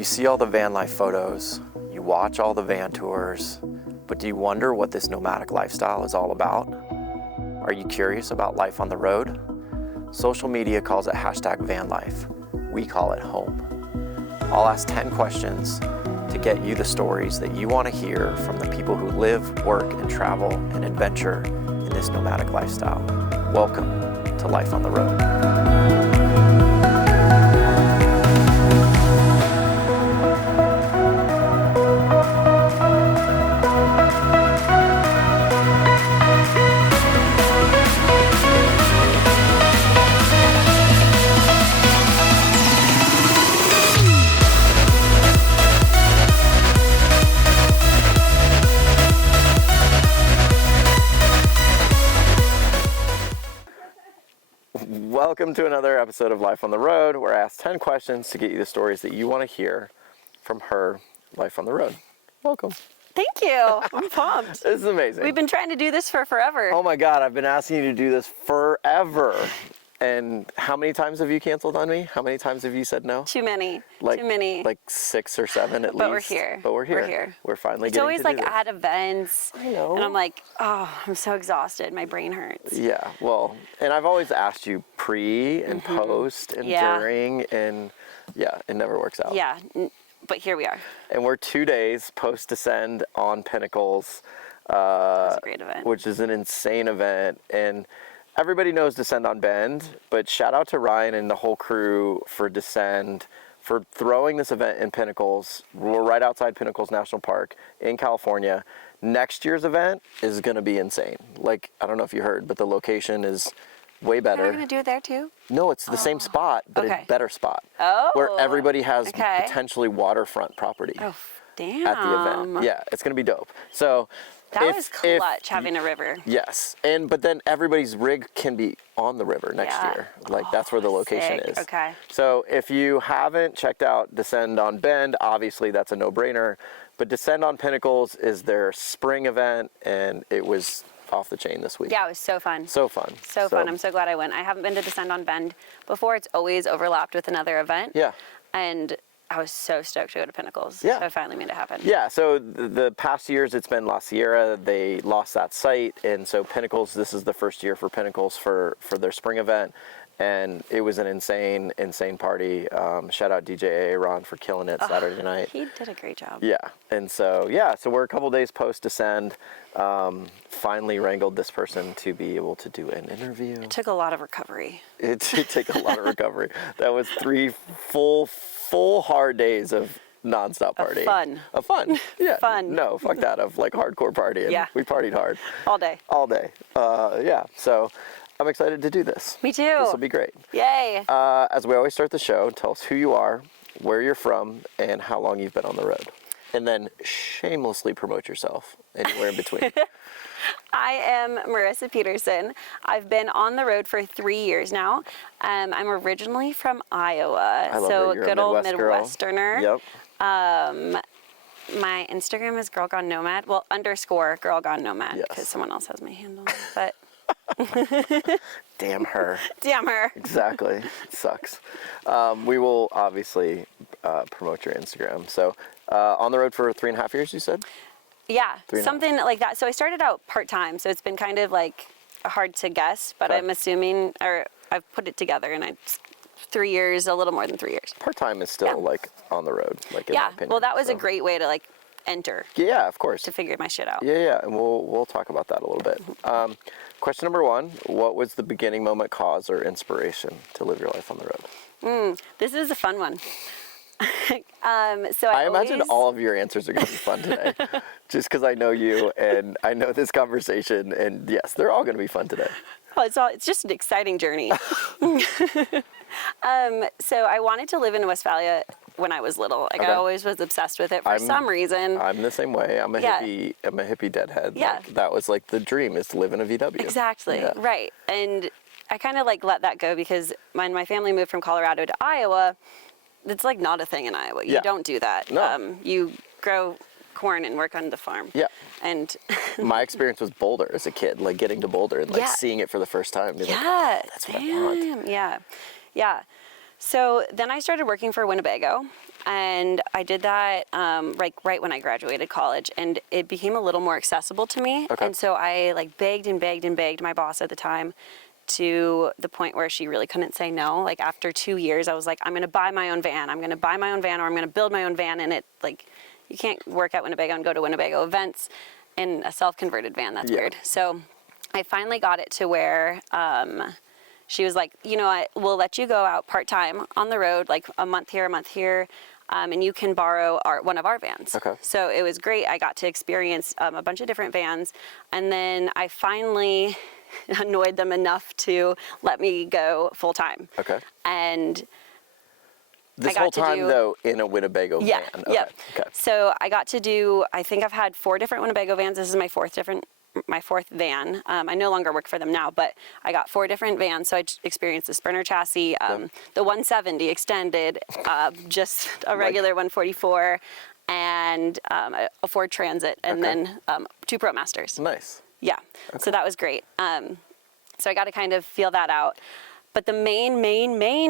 You see all the van life photos, you watch all the van tours, but do you wonder what this nomadic lifestyle is all about? Are you curious about life on the road? Social media calls it #vanlife. We call it home. I'll ask 10 questions to get you the stories that you want to hear from the people who live, work, and travel and adventure in this nomadic lifestyle. Welcome to Life on the Road. Welcome to another episode of Life on the Road, where I ask 10 questions to get you the stories that you want to hear from her Life on the Road. Welcome. Thank you. I'm pumped. This is amazing. We've been trying to do this for forever. Oh my God, I've been asking you to do this forever. And how many times have you canceled on me? How many times have you said no? Too many. Like, Too many. Like 6 or 7 at least. But we're here. But we're here. We're here. We're finally it's getting always to like do this. at events. I know. And I'm like, oh, I'm so exhausted. My brain hurts. Yeah, well, and I've always asked you pre and post and during, and yeah, it never works out. Yeah, but here we are. And we're 2 days post descend on Pinnacles. That's a great event. Which is an insane event, and everybody knows Descend on Bend, but shout out to Ryan and the whole crew for Descend, for throwing this event in Pinnacles. We're right outside Pinnacles National Park in California. Next year's event is going to be insane. Like, I don't know if you heard, but the location is way better. Are we going to do it there too? No, it's the same spot, but a better spot. Oh. Where everybody has potentially waterfront property. Oh, damn. At the event. Yeah, it's going to be dope. So that was clutch, having a river. Yes, but then everybody's rig can be on the river next year. Like, that's where the location sick. is. Okay. So if you haven't checked out Descend on Bend, obviously that's a no-brainer. But Descend on Pinnacles is their spring event, and it was off the chain this week. Yeah, it was so fun. So fun. So fun. I'm so glad I went. I haven't been to Descend on Bend before. It's always overlapped with another event. Yeah. And I was so stoked to go to Pinnacles. Yeah. So I finally made it happen. Yeah, so the past years it's been La Sierra. They lost that site, and so Pinnacles, this is the first year for Pinnacles for their spring event, and it was an insane party. Shout out DJ Aaron for killing it Saturday night. He did a great job. Yeah, and so we're a couple days post Descend. Finally wrangled this person to be able to do an interview. It took a lot of recovery. It did take a lot of recovery. That was 3 full hard days of nonstop partying. Of fun. Yeah. Fun. No, fuck that. Of like hardcore partying. Yeah. We partied hard. All day. All day. Yeah. So I'm excited to do this. Me too. This will be great. Yay. As we always start the show, tell us who you are, where you're from, and how long you've been on the road. And then shamelessly promote yourself anywhere in between. I am Merrisa Peterson. I've been on the road for 3 years now. I'm originally from Iowa, so You're good a old Midwest girl. Midwesterner. Yep. My Instagram is Girl Gone Nomad. Well, _ Girl Gone Nomad, because someone else has my handle. But damn her. Damn her. Exactly. It sucks. We will obviously promote your Instagram. So on the road for 3.5 years, you said? Yeah, something like that. So I started out part-time, so it's been kind of like hard to guess, but I'm assuming, or I've put it together, and 3 years, a little more than 3 years. Part-time is still like on the road, like in my opinion. Well, that was a great way to like enter. Yeah, of course. To figure my shit out. Yeah, and we'll talk about that a little bit. Question number 1, what was the beginning moment, cause, or inspiration to live your life on the road? This is a fun one. I imagine all of your answers are going to be fun today, just because I know you and I know this conversation, and yes, they're all going to be fun today. Well, it's just an exciting journey. So I wanted to live in Westphalia when I was little. Like I always was obsessed with it for some reason. I'm the same way. I'm a hippie deadhead. Yeah. Like, that was like the dream, is to live in a VW. Exactly. Yeah. Right. And I kind of like let that go because when my family moved from Colorado to Iowa, it's like not a thing in Iowa. You don't do that. No. You grow corn and work on the farm. Yeah. And my experience was Boulder as a kid, like getting to Boulder and like seeing it for the first time. Being like, oh, that's what I want. Yeah. Yeah. So then I started working for Winnebago, and I did that right when I graduated college, and it became a little more accessible to me. Okay. And so I like begged and begged and begged my boss at the time, to the point where she really couldn't say no. Like after 2 years, I was like, I'm going to buy my own van. I'm going to buy my own van, or I'm going to build my own van. And it, like, you can't work at Winnebago and go to Winnebago events in a self-converted van. That's weird. So I finally got it to where she was like, you know what, we'll let you go out part-time on the road, like a month here, and you can borrow one of our vans. Okay. So it was great. I got to experience a bunch of different vans. And then I finally annoyed them enough to let me go full-time. Okay. And this whole time, though, in a Winnebago van? Okay. Yeah. Okay. So I got to do, I think I've had 4 different Winnebago vans. This is my fourth van. I no longer work for them now, but I got 4 different vans. So I experienced the Sprinter chassis, the 170 extended, just a regular 144, and a Ford Transit, and then 2 ProMasters. Nice. Yeah. Okay. So that was great. So I got to kind of feel that out. But the main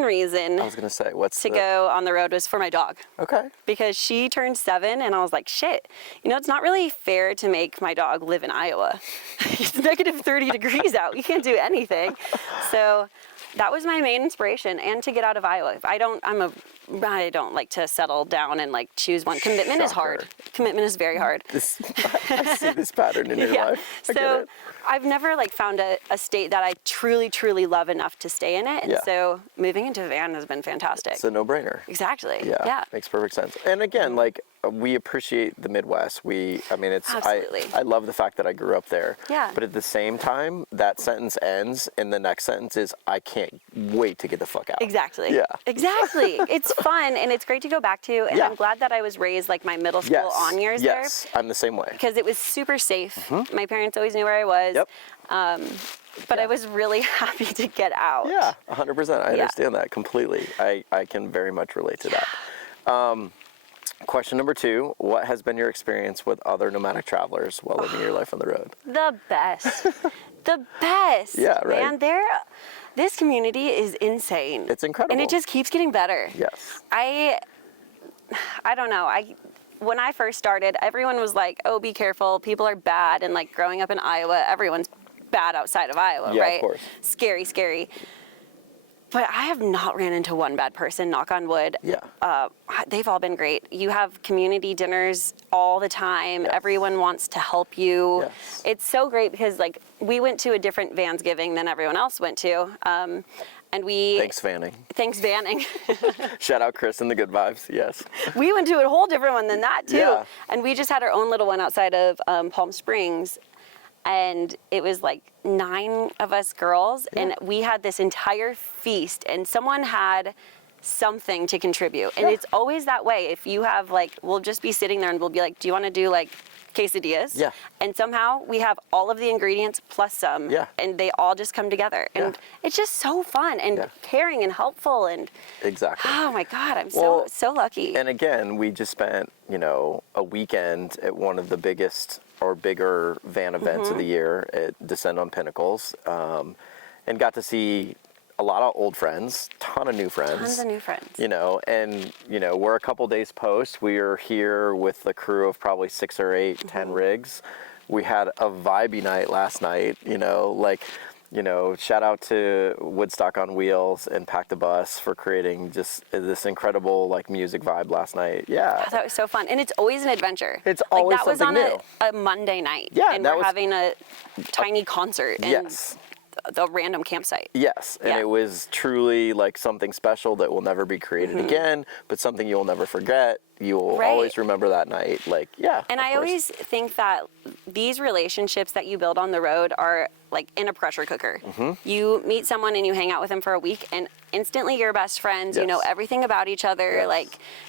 reason I was gonna say, go on the road was for my dog. Okay. Because she turned 7, and I was like, shit, it's not really fair to make my dog live in Iowa. It's negative 30 degrees out. You can't do anything. So that was my main inspiration, and to get out of Iowa. I don't like to settle down and like choose one. Commitment is hard. Commitment is very hard. I see this pattern in your life. So I've never like found a state that I truly love enough to stay in it. And so moving into a van has been fantastic. It's a no-brainer. Exactly. Yeah. Makes perfect sense. And again, like, we appreciate the Midwest. Absolutely. I love the fact that I grew up there. Yeah. But at the same time, that sentence ends, and the next sentence is, I can't wait to get the fuck out. Exactly. Yeah. Exactly. It's fun, and it's great to go back to, and I'm glad that I was raised like my middle school on years there. Yes, I'm the same way. Because it was super safe. My parents always knew where I was. Yep. But I was really happy to get out. Yeah, 100%. I understand that completely. I can very much relate to that. Question number 2, what has been your experience with other nomadic travelers while living your life on the road? The best. The best. Yeah, right. Man, this community is insane. It's incredible. And it just keeps getting better. Yes. I don't know. When I first started, everyone was like, oh, be careful. People are bad. And like growing up in Iowa, everyone's bad outside of Iowa, right? Yeah, of course. Scary. But I have not ran into one bad person, knock on wood. Yeah. They've all been great. You have community dinners all the time. Yes. Everyone wants to help you. Yes. It's so great because like we went to a different Vansgiving than everyone else went to. And we... Thanks, Vanning. Thanks, Vanning. Shout out Chris and the good vibes, yes. We went to a whole different one than that too. Yeah. And we just had our own little one outside of Palm Springs. And it was like 9 of us girls, and we had this entire feast, and someone had something to contribute. And it's always that way. If you have like, we'll just be sitting there and we'll be like, do you want to do like quesadillas? Yeah. And somehow we have all of the ingredients plus some, and they all just come together. And it's just so fun and caring and helpful. And exactly. Oh my God, I'm so lucky. And again, we just spent, a weekend at one of the biggest or bigger van events of the year at Descend on Pinnacles, and got to see a lot of old friends, ton of new friends. Tons of new friends. And we're a couple days post. We are here with a crew of probably 6 or 8, 10 rigs. We had a vibey night last night, shout out to Woodstock on Wheels and Pack the Bus for creating just this incredible music vibe last night. Yeah. That was so fun. And it's always an adventure. It's always something new. That was on a Monday night. Yeah. And we're having a tiny concert. Yes. The random campsite. Yes, and it was truly something special that will never be created again, but something you'll never forget. You'll always remember that night. And I always think that these relationships that you build on the road are like in a pressure cooker. You meet someone and you hang out with them for a week, and instantly you're best friends. You know everything about each other.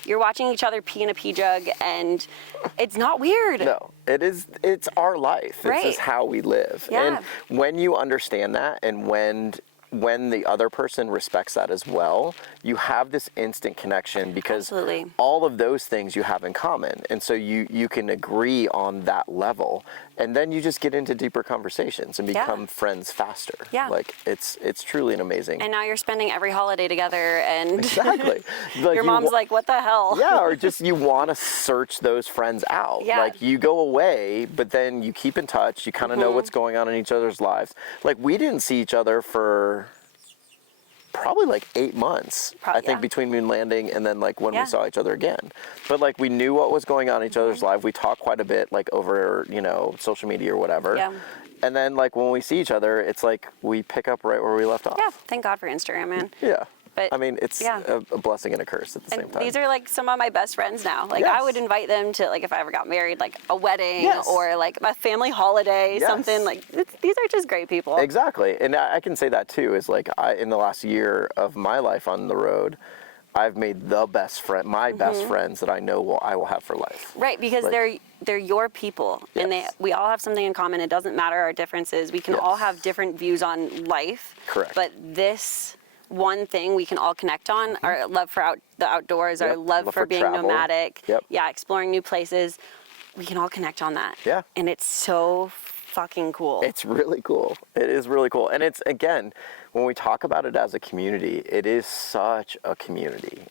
You're watching each other pee in a pee jug, and it's not weird. No, it is. It's our life. This is how we live. Yeah. And when you understand that, and when the other person respects that as well, you have this instant connection because all of those things you have in common. And so you can agree on that level. And then you just get into deeper conversations and become friends faster. Yeah. Like it's truly an amazing. And now you're spending every holiday together, and Exactly. Like your mom's like, what the hell? Yeah, or just you want to search those friends out. Yeah. Like you go away, but then you keep in touch. You kind of know what's going on in each other's lives. Like we didn't see each other for probably like 8 months, I think, between moon landing and then like when we saw each other again. But like we knew what was going on in each other's life. We talked quite a bit, like over, you know, social media or whatever. Yeah. And then like when we see each other, it's like we pick up right where we left off. Yeah, thank God for Instagram, man. Yeah. But I mean, it's a blessing and a curse at the same time. These are like some of my best friends now. Like I would invite them to, like, if I ever got married, like a wedding or like a family holiday, something like these are just great people. Exactly. And I can say that too, is like in the last year of my life on the road, I've made the best friend, my best friends that I know I will have for life. Right, because like, they're your people, and we all have something in common. It doesn't matter our differences. We can all have different views on life. Correct. But this one thing we can all connect on, our love for the outdoors, our love for being travel. nomadic, exploring new places. We can all connect on that. Yeah. And it's so fucking cool. It's really cool. It is really cool. And it's, again, when we talk about it as a community, it is such a community,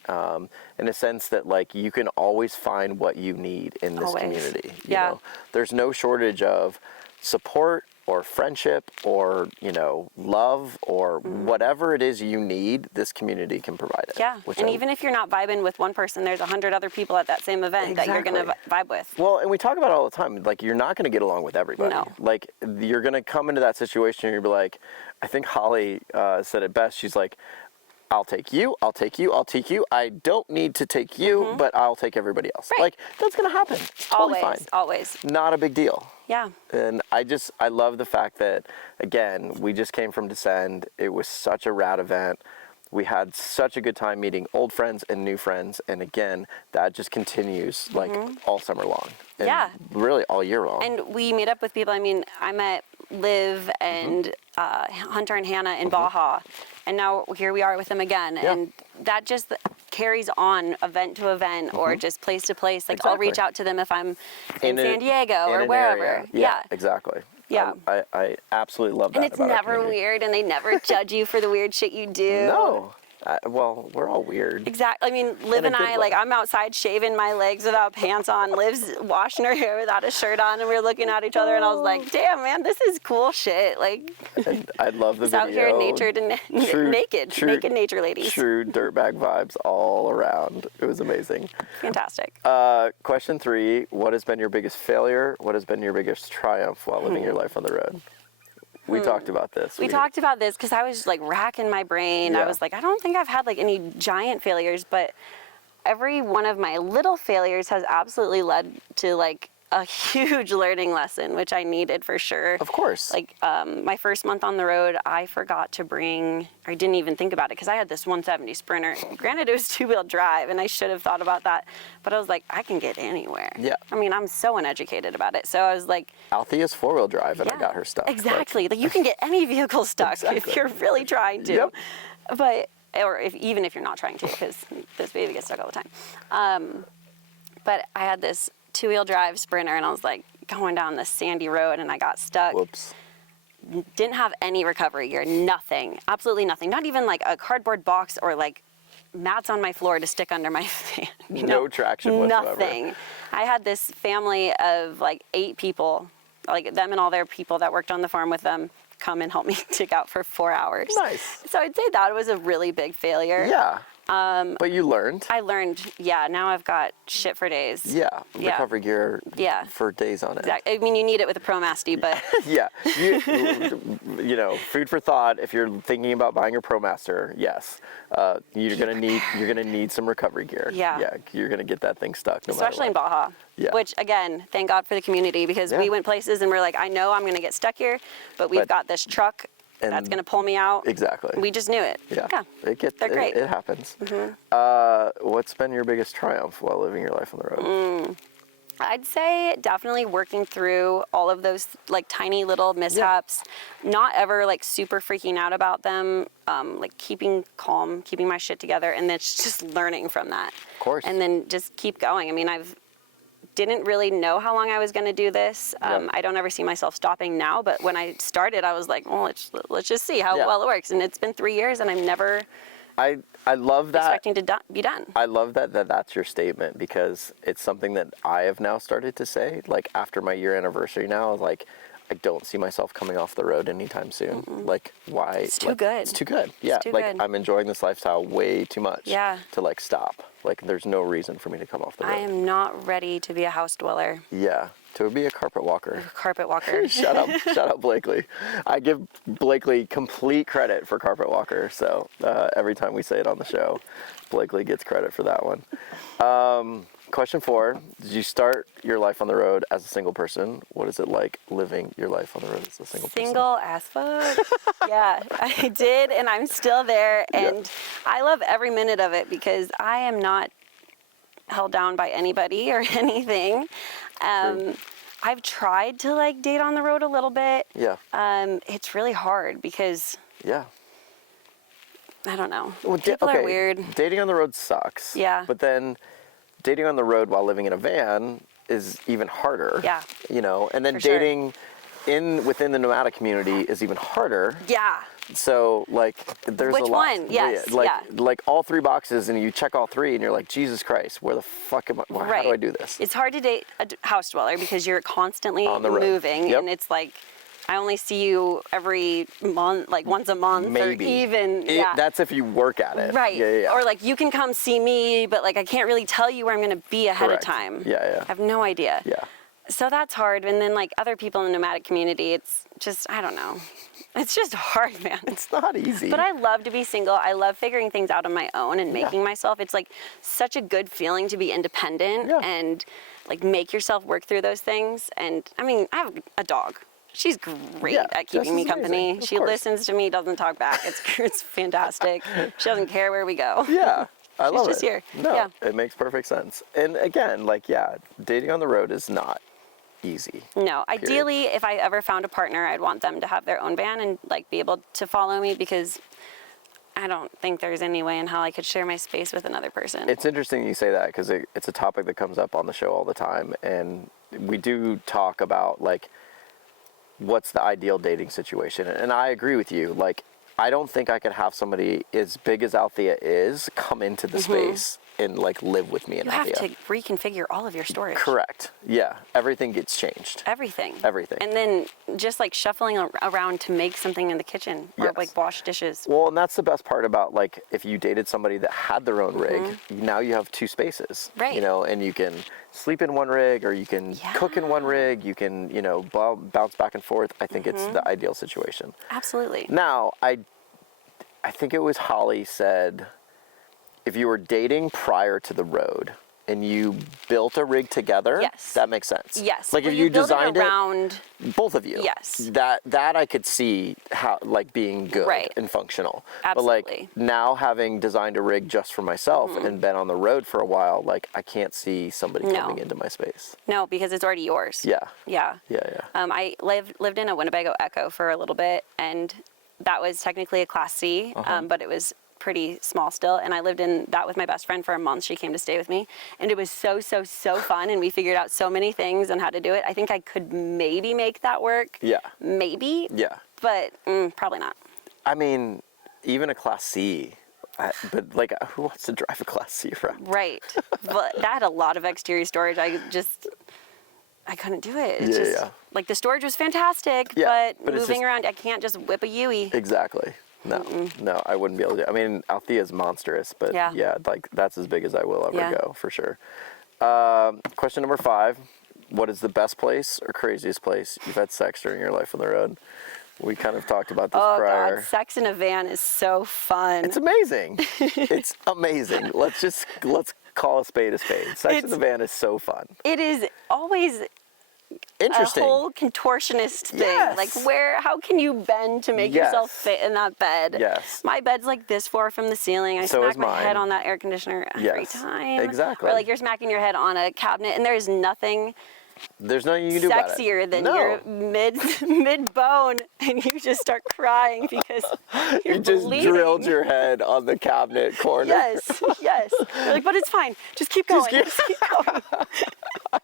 in a sense that like you can always find what you need in this community. You know? There's no shortage of support or friendship or, you know, love or whatever it is you need, this community can provide it. Yeah, and even if you're not vibing with one person, there's 100 other people at that same event that you're going to vibe with. Well, and we talk about it all the time, like you're not going to get along with everybody. No. Like you're going to come into that situation and you'll be like, I think Holly said it best, she's like, I'll take you, I'll take you, I'll take you. I don't need to take you, but I'll take everybody else. Right. Like, that's going to happen. It's totally fine. Always. Not a big deal. Yeah. And I love the fact that, again, we just came from Descend. It was such a rad event. We had such a good time meeting old friends and new friends. And again, that just continues like all summer long. And really all year long. And we meet up with people. I mean, I met Liv and Hunter and Hannah in Baja. And now here we are with them again. And that just carries on event to event or just place to place. Like I'll reach out to them if I'm in San Diego or wherever. Yeah, exactly. Yeah. I absolutely love that. And it's never weird, and they never judge you for the weird shit you do. No. Well, we're all weird. Exactly. I mean, Liv and I, like, I'm outside shaving my legs without pants on. Liv's washing her hair without a shirt on, and we were looking at each other, and I was like, damn, man, this is cool shit. Like, and I love the video. Out here in nature, naked nature ladies. True dirtbag vibes all around. It was amazing. Fantastic. Question 3, what has been your biggest failure? What has been your biggest triumph while living your life on the road? We talked about this. We talked about this because I was like racking my brain. I was like, I don't think I've had like any giant failures, but every one of my little failures has absolutely led to like a huge learning lesson, which I needed for sure. Of course. Like my first month on the road, I forgot to bring, I didn't even think about it because I had this 170 Sprinter. Granted, it was 2-wheel drive and I should have thought about that, but I was like, I can get anywhere. Yeah. I mean, I'm so uneducated about it. So I was like. Althea's 4-wheel drive and I got her stuck. Exactly. Like you can get any vehicle stuck if you're really trying to. Yep. But, or even if you're not trying to, because this baby gets stuck all the time. But I had this 2-wheel drive Sprinter and I was like going down this sandy road and I got stuck. Whoops. Didn't have any recovery gear, nothing, absolutely nothing. Not even like a cardboard box or like mats on my floor to stick under my fan. No traction whatsoever. Nothing. I had this family of like 8 people, like them and all their people that worked on the farm with them, come and help me dig out for 4 hours. Nice. So I'd say that was a really big failure. Yeah. But you learned. I learned, now I've got shit for days. Yeah, recovery gear for days on end. Exactly. I mean, you need it with a Pro Masty, but. Yeah, you know, food for thought. If you're thinking about buying a ProMaster, yes, you're gonna need some recovery gear. Yeah, you're gonna get that thing stuck. Especially in Baja. Yeah. Which again, thank God for the community because we went places and we're like, I know I'm gonna get stuck here, but we've got this truck. And that's going to pull me out. Exactly. We just knew it. Yeah. They're great. It happens. What's been your biggest triumph while living your life on the road? I'd say definitely working through all of those like tiny little mishaps, not ever like super freaking out about them, like keeping calm, keeping my shit together, and then just learning from that. Of course. And then just keep going. I mean, I've didn't really know how long I was going to do this. I don't ever see myself stopping now, but when I started, I was like, well, let's just see how well it works. And it's been 3 years, and I'm never I love that. expecting to be done. I love that's your statement, because it's something that I have now started to say, like after my year anniversary now, like I don't see myself coming off the road anytime soon. Like, why? It's too good. It's too good. Yeah. It's too like good. I'm enjoying this lifestyle way too much. Yeah. To like stop. Like there's no reason for me to come off the road. I am not ready to be a house dweller. Yeah. To be a carpet walker. Carpet walker. Shut up, Blakely. I give Blakely complete credit for carpet walker. So every time we say it on the show, Blakely gets credit for that one. Question 4, did you start your life on the road as a single person? What is it like living your life on the road as a single person? Single as fuck. Yeah, I did, and I'm still there, and I love every minute of it because I am not held down by anybody or anything. I've tried to like date on the road a little bit. Yeah. It's really hard because Yeah. I don't know. Well, People are weird. Dating on the road sucks. Yeah. But then dating on the road while living in a van is even harder. Yeah. You know, and then For sure. dating within the nomadic community is even harder. Yeah. So like there's Which a lot. one? Yes, Like yeah. like all 3 boxes, and you check all 3 and you're like, Jesus Christ, where the fuck am I? How do I do this? It's hard to date a house dweller because you're constantly On the road. moving, Yep. and it's like I only see you every month, like once a month, Maybe. or even That's if you work at it. Right. Yeah. Or like you can come see me, but like I can't really tell you where I'm going to be ahead Correct. of time. Yeah. I have no idea. Yeah. So that's hard. And then like other people in the nomadic community, it's just, I don't know. It's just hard, man. It's not easy. But I love to be single. I love figuring things out on my own and making myself. It's like such a good feeling to be independent and like make yourself work through those things. And I mean, I have a dog. She's great at keeping me company. She listens to me, doesn't talk back. It's fantastic. She doesn't care where we go. Yeah. I love it. She's just here. No, Yeah. it makes perfect sense. And again, like, dating on the road is not easy. No, ideally, if I ever found a partner, I'd want them to have their own van and like be able to follow me because I don't think there's any way in hell I could share my space with another person. It's interesting you say that because it's a topic that comes up on the show all the time. And we do talk about like, what's the ideal dating situation? And I agree with you. Like, I don't think I could have somebody as big as Althea is come into the space and like live with me in Althea. You have to reconfigure all of your storage. Correct. Yeah. Everything gets changed. Everything. Everything. And then just like shuffling around to make something in the kitchen or like wash dishes. Well, and that's the best part about like if you dated somebody that had their own rig, now you have 2 spaces. Right. You know, and you can sleep in one rig or you can cook in one rig, you can, you know, bounce back and forth. I think it's the ideal situation. Absolutely. Now, I think it was Holly said, if you were dating prior to the road and you built a rig together, that makes sense. Yes. Like well, if you build designed it around both of you. Yes. That I could see how like being good and functional. Absolutely. But like now having designed a rig just for myself and been on the road for a while, like I can't see somebody coming into my space. No, because it's already yours. Yeah. Yeah. I lived in a Winnebago Echo for a little bit, and that was technically a Class C, but it was pretty small still, and I lived in that with my best friend for a month. She came to stay with me, and it was so fun, and we figured out so many things on how to do it. I think I could maybe make that work. Yeah. Maybe. Yeah. But probably not. I mean, even a Class C, but like who wants to drive a Class C around? Right. But that had a lot of exterior storage. I couldn't do it. It's just like the storage was fantastic, but moving around, I can't just whip a Yui. Exactly. No, I wouldn't be able to. I mean, Althea's monstrous, but like that's as big as I will ever go for sure. Question number 5: what is the best place or craziest place you've had sex during your life on the road? We kind of talked about this prior. Oh God, sex in a van is so fun. It's amazing. It's amazing. Let's call a spade a spade. Sex in the van is so fun. It is always interesting. A whole contortionist thing. Like how can you bend to make yourself fit in that bed? Yes. My bed's like this far from the ceiling. I smack my head on that air conditioner every time. Exactly. Or like you're smacking your head on a cabinet, and there's nothing you can do about it. Sexier than your mid bone, and you just start crying because you're you just bleeding. Drilled your head on the cabinet corner. Yes. You're like, but it's fine. Just keep going. Just keep going.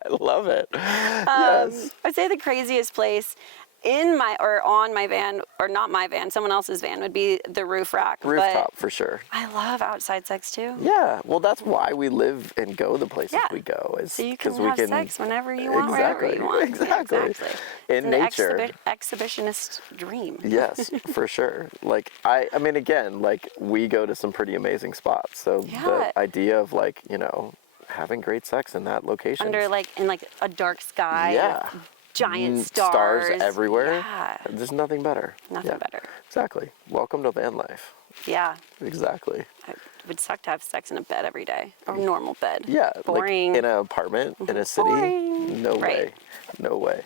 love it. Yes. I'd say the craziest place in my or on my van, or not my van, someone else's van, would be the roof rack. Rooftop, but for sure. I love outside sex too. Yeah, well, that's why we live and go the places Yeah. we go. Is So you can 'cause we have sex whenever you want, exactly, wherever you want. exactly. Yeah, exactly. In It's nature. an exhibitionist dream. Yes, for sure. Like, I mean, again, like, we go to some pretty amazing spots. So Yeah. the idea of, like, you know, having great sex in that location. Under in a dark sky. Yeah. With giant Stars everywhere. Yeah. There's nothing better. Nothing Yeah. better. Exactly. Welcome to van life. Yeah. Exactly. It would suck to have sex in a bed every day, or a normal bed. Yeah. Boring. Like in an apartment, in a city. Boring. No Right. way. No way.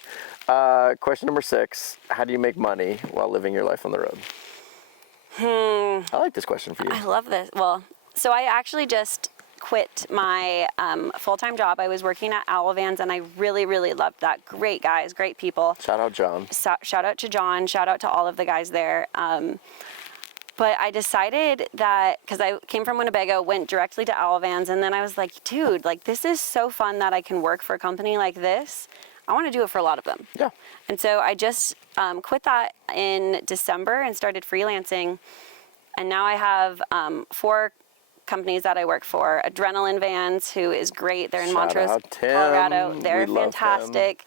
Question number 6. How do you make money while living your life on the road? I like this question for you. I love this. Well, so I actually just quit my full-time job. I was working at Owl Vans, and I really, really loved that. Great guys, great people. Shout out John. Shout out to John. Shout out to all of the guys there. But I decided that, because I came from Winnebago, went directly to Owl Vans, and then I was like, dude, like, this is so fun that I can work for a company like this. I want to do it for a lot of them. Yeah. And so I just quit that in December and started freelancing. And now I have 4 companies that I work for. Adrenaline Vans, who is great. They're in Shout Montrose, out Tim. Colorado. They're We love him. fantastic.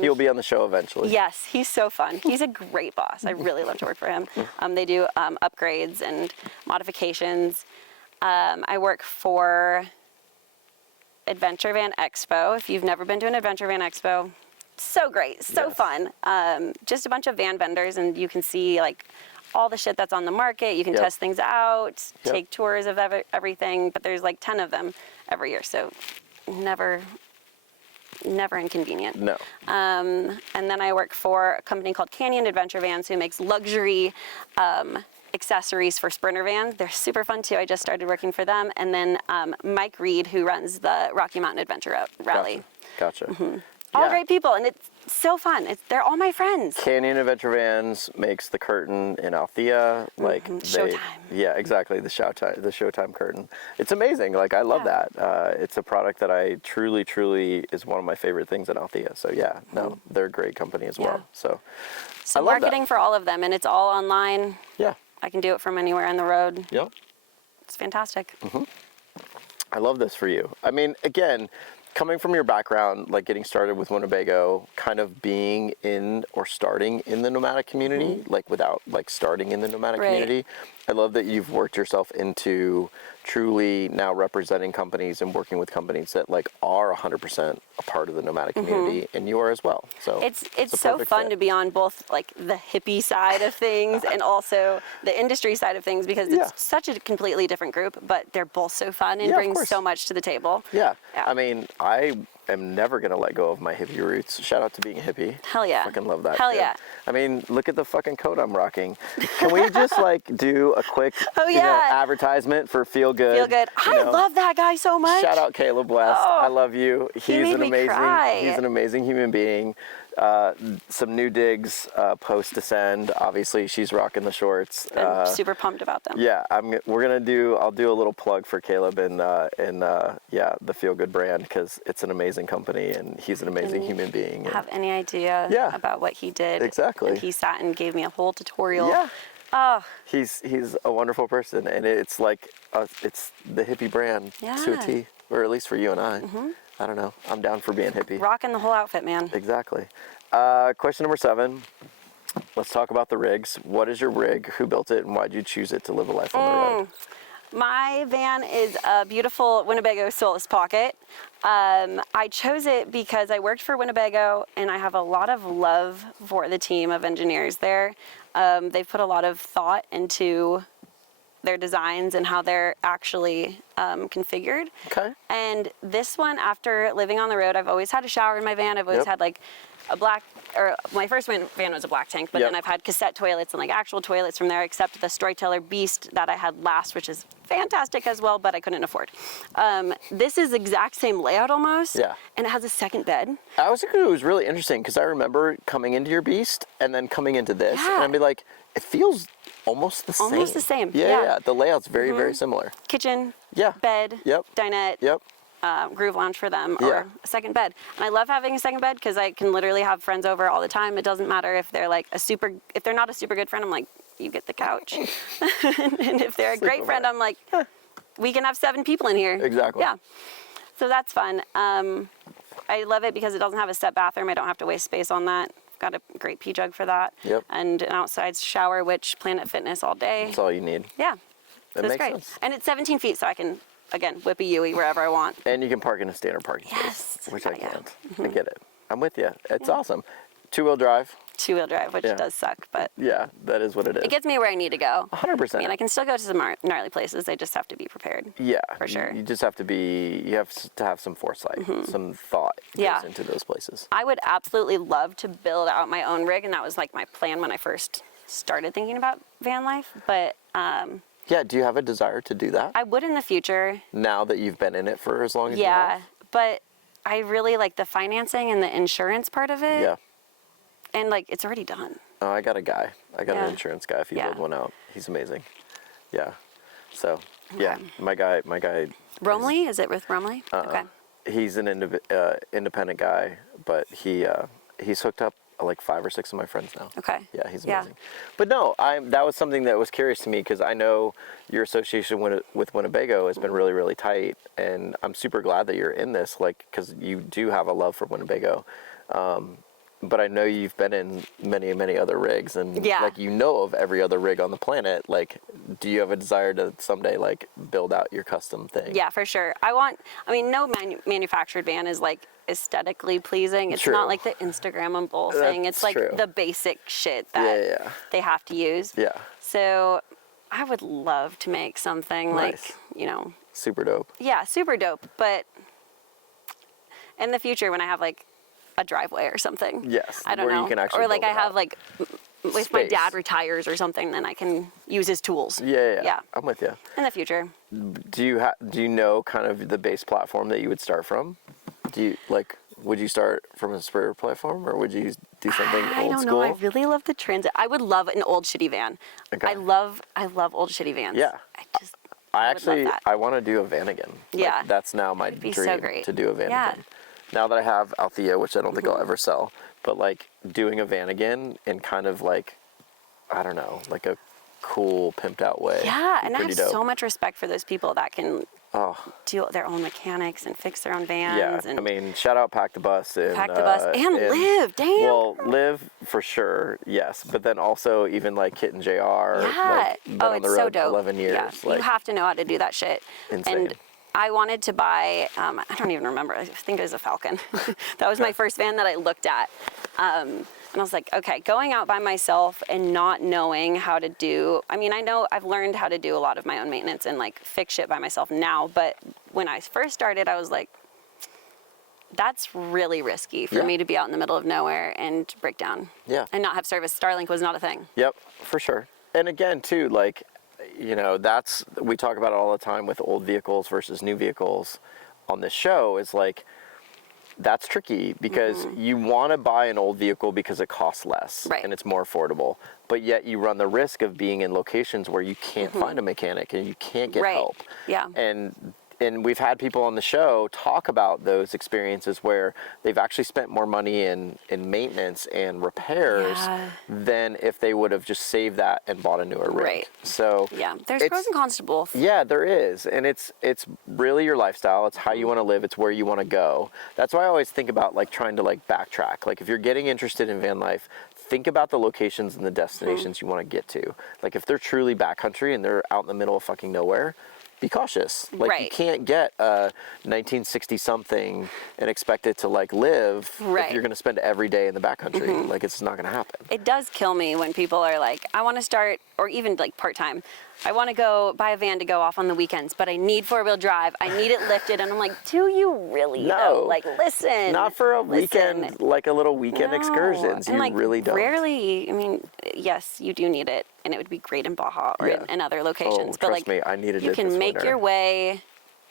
He'll be on the show eventually. Yes, he's so fun. He's a great boss. I really love to work for him. They do upgrades and modifications. I work for Adventure Van Expo. If you've never been to an Adventure Van Expo, so great, so Yes. fun. Just a bunch of van vendors, and you can see like all the shit that's on the market. You can Yep. test things out, Yep. take tours of everything, but there's like 10 of them every year, so never inconvenient. No. And then I work for a company called Canyon Adventure Vans, who makes luxury accessories for Sprinter vans. They're super fun too. I just started working for them. And then Mike Reed, who runs the Rocky Mountain Adventure Rally. Gotcha. All Yeah. great people, and it's so fun. They're all my friends. Canyon Adventure Vans makes the curtain in Althea, like Showtime. Yeah, exactly, the Showtime curtain. It's amazing. Like, I love that. It's a product that I truly is one of my favorite things in Althea. So yeah, no, they're a great company as well. So So I love that. marketing for all of them, and it's all online. Yeah. I can do it from anywhere on the road. Yep. It's fantastic. I love this for you. I mean, again, coming from your background, like getting started with Winnebago, kind of being in or starting in the nomadic community, like without like starting in the nomadic Right. community, I love that you've worked yourself into truly now representing companies and working with companies that like are 100% a part of the nomadic community, and you are as well. So It's a so perfect fun fit. to be on both like the hippie side of things and also the industry side of things, because Yeah. it's such a completely different group, but they're both so fun and Yeah, of bring course. so much to the table. Yeah. Yeah. I mean, I am never gonna let go of my hippie roots. Shout out to being a hippie. Hell yeah. Fucking love that. Hell shit. yeah. I mean, look at the fucking coat I'm rocking. Can we just like do a quick Oh, you know, yeah. advertisement for Feel Good? Feel good. you I know? love that guy so much. Shout out Caleb West. Oh, I love you. He's made an me amazing. cry. He's an amazing human being. Some new digs post descend. Obviously, she's rocking the shorts. I'm super pumped about them. Yeah, I'll do a little plug for Caleb and the Feel Good brand, because it's an amazing company and he's an amazing human being. and- Have any idea Yeah. about what he did? Exactly. And he sat and gave me a whole tutorial. Yeah. Oh, He's a wonderful person, and it's like it's the hippie brand to a Yeah. T, or at least for you and I. I don't know. I'm down for being hippie. rocking the whole outfit, man. Exactly. Question number 7. Let's talk about the rigs. What is your rig? Who built it, and why'd you choose it to live a life on the road? My van is a beautiful Winnebago Solis Pocket. I chose it because I worked for Winnebago, and I have a lot of love for the team of engineers there. They've put a lot of thought into their designs and how they're actually configured. Okay. And this one, after living on the road, I've always had a shower in my van. I've always Yep. had like a black, or my first van was a black tank, but Yep. then I've had cassette toilets and like actual toilets from there, except the Storyteller Beast that I had last, which is fantastic as well, but I couldn't afford. This is exact same layout almost. Yeah. And it has a second bed. I was thinking it was really interesting because I remember coming into your Beast and then coming into this, and Yeah. I'd be like, it feels almost the same. Almost the same, Yeah, yeah. yeah. The layout's very, very similar. Kitchen, Yeah. bed, Yep. dinette. Yep. groove lounge for them or a second bed. And I love having a second bed because I can literally have friends over all the time. It doesn't matter if they're like if they're not a super good friend, I'm like, you get the couch. And if they're a great friend, I'm like, we can have 7 people in here. Exactly. Yeah. So that's fun. I love it because it doesn't have a set bathroom. I don't have to waste space on that. Got a great pee jug for that. Yep. And an outside shower, which Planet Fitness all day. That's all you need. Yeah. That So it's makes great. sense. And it's 17 feet, so I can, again, whip a Yui wherever I want. And you can park in a standard parking Yes. space, which I Yeah. can't. I get it. I'm with you. It's awesome. 2-wheel drive. 2-wheel drive, which does suck, but Yeah, that is what it is. it gets me where I need to go. 100%. I mean, I can still go to some gnarly places. They just have to be prepared. Yeah, for sure. You just have to have some foresight, some thought goes into those places. I would absolutely love to build out my own rig, and that was like my plan when I first started thinking about van life. But Yeah, do you have a desire to do that I would in the future. now that you've been in it for as long as you have? But I really like the financing and the insurance part of it. Yeah. And like it's already done. Oh, I got a guy. I got Yeah. an insurance guy. If you Yeah. build one out, he's amazing. Yeah. So, yeah, Okay. my guy. Romley? Is it with Romley? Okay. He's an independent guy, but he's hooked up like 5 or 6 of my friends now. Okay. Yeah, he's Yeah. amazing. But no, that was something that was curious to me because I know your association with Winnebago has been really, really tight, and I'm super glad that you're in this, like, because you do have a love for Winnebago. But I know you've been in many, many other rigs, and like you know of every other rig on the planet. Like, do you have a desire to someday like build out your custom thing? Yeah, for sure. No manufactured van is like aesthetically pleasing. It's True. not like the Instagrammable thing. It's That's like true. the basic shit that they have to use. Yeah. So I would love to make something Nice. like, Super dope. yeah, super dope. But in the future, when I have like a driveway or something, Yes, I don't where know, you can actually or like build I it have out. like, if my Space. dad retires or something, then I can use his tools. Yeah. I'm with you. In the future. Do you know kind of the base platform that you would start from? Would you start from a spur platform, or would you do something I old don't school? know. I really love the transit. I would love an old shitty van. Okay. I love old shitty vans. Yeah. I would love that. I want to do a van again. Yeah. Like, that's now my That'd be dream so great. to do a van Yeah. again. Now that I have Althea, which I don't think I'll ever sell, but like doing a van again in kind of like, I don't know, like a cool pimped out way. Yeah, and I have Pretty dope. so much respect for those people that can Oh, do their own mechanics and fix their own vans. yeah. And I mean, shout out Pack the Bus and Pack the Bus and Liv. Damn. Well, Liv for sure, yes, but then also even like Kit and JR. yeah. Like, been on the it's so road dope. 11 years. Yeah. Like, You have to know how to do that shit. Insane. And I wanted to buy, I don't even remember, I think it was a Falcon. That was my first van that I looked at. And I was like, okay, going out by myself and not knowing how to do, I know I've learned how to do a lot of my own maintenance and like fix shit by myself now, but when I first started, I was like, that's really risky for me to be out in the middle of nowhere and break down. Yeah. And not have service. Starlink was not a thing. Yep, for sure. And again, too, like, we talk about it all the time with old vehicles versus new vehicles on this show, is like, that's tricky because you want to buy an old vehicle because it costs less and it's more affordable, but yet you run the risk of being in locations where you can't find a mechanic and you can't get help. Yeah. And we've had people on the show talk about those experiences where they've actually spent more money in maintenance and repairs than if they would have just saved that and bought a newer rig. Right. So Yeah, there's pros and cons to both. yeah, there is. And it's really your lifestyle. It's how you want to live. It's where you want to go. That's why I always think about like trying to like backtrack. Like if you're getting interested in van life, think about the locations and the destinations you want to get to. Like if they're truly backcountry and they're out in the middle of fucking nowhere, be cautious. Like you can't get a 1960 something and expect it to like live if you're going to spend every day in the backcountry. Like it's not going to happen. It does kill me when people are like, I want to start, or even like part-time, I want to go buy a van to go off on the weekends, but I need 4-wheel drive. I need it lifted. And I'm like, do you really? No. Like, listen. Not for a weekend, like a little weekend excursions. And You like, really don't. Rarely, yes, you do need it. And it would be great in Baja or in other locations. But trust like, me, I needed you it can this make winter. your way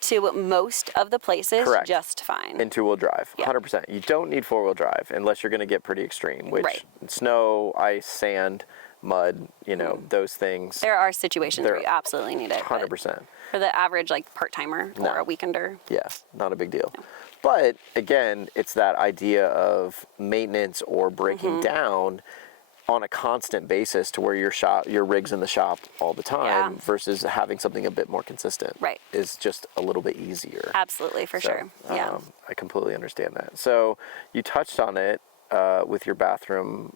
to most of the places Correct. just fine. In 2-wheel drive, 100%. You don't need 4-wheel drive unless you're going to get pretty extreme, which snow, ice, sand, mud, you know, those things. There are situations where you absolutely need it. 100%. For the average, like, part-timer or a weekender. Yeah, not a big deal. No. But, again, it's that idea of maintenance or breaking down on a constant basis to where your rig's in the shop all the time versus having something a bit more consistent. Right. Is just a little bit easier. Absolutely, for sure. Yeah. I completely understand that. So you touched on it with your bathroom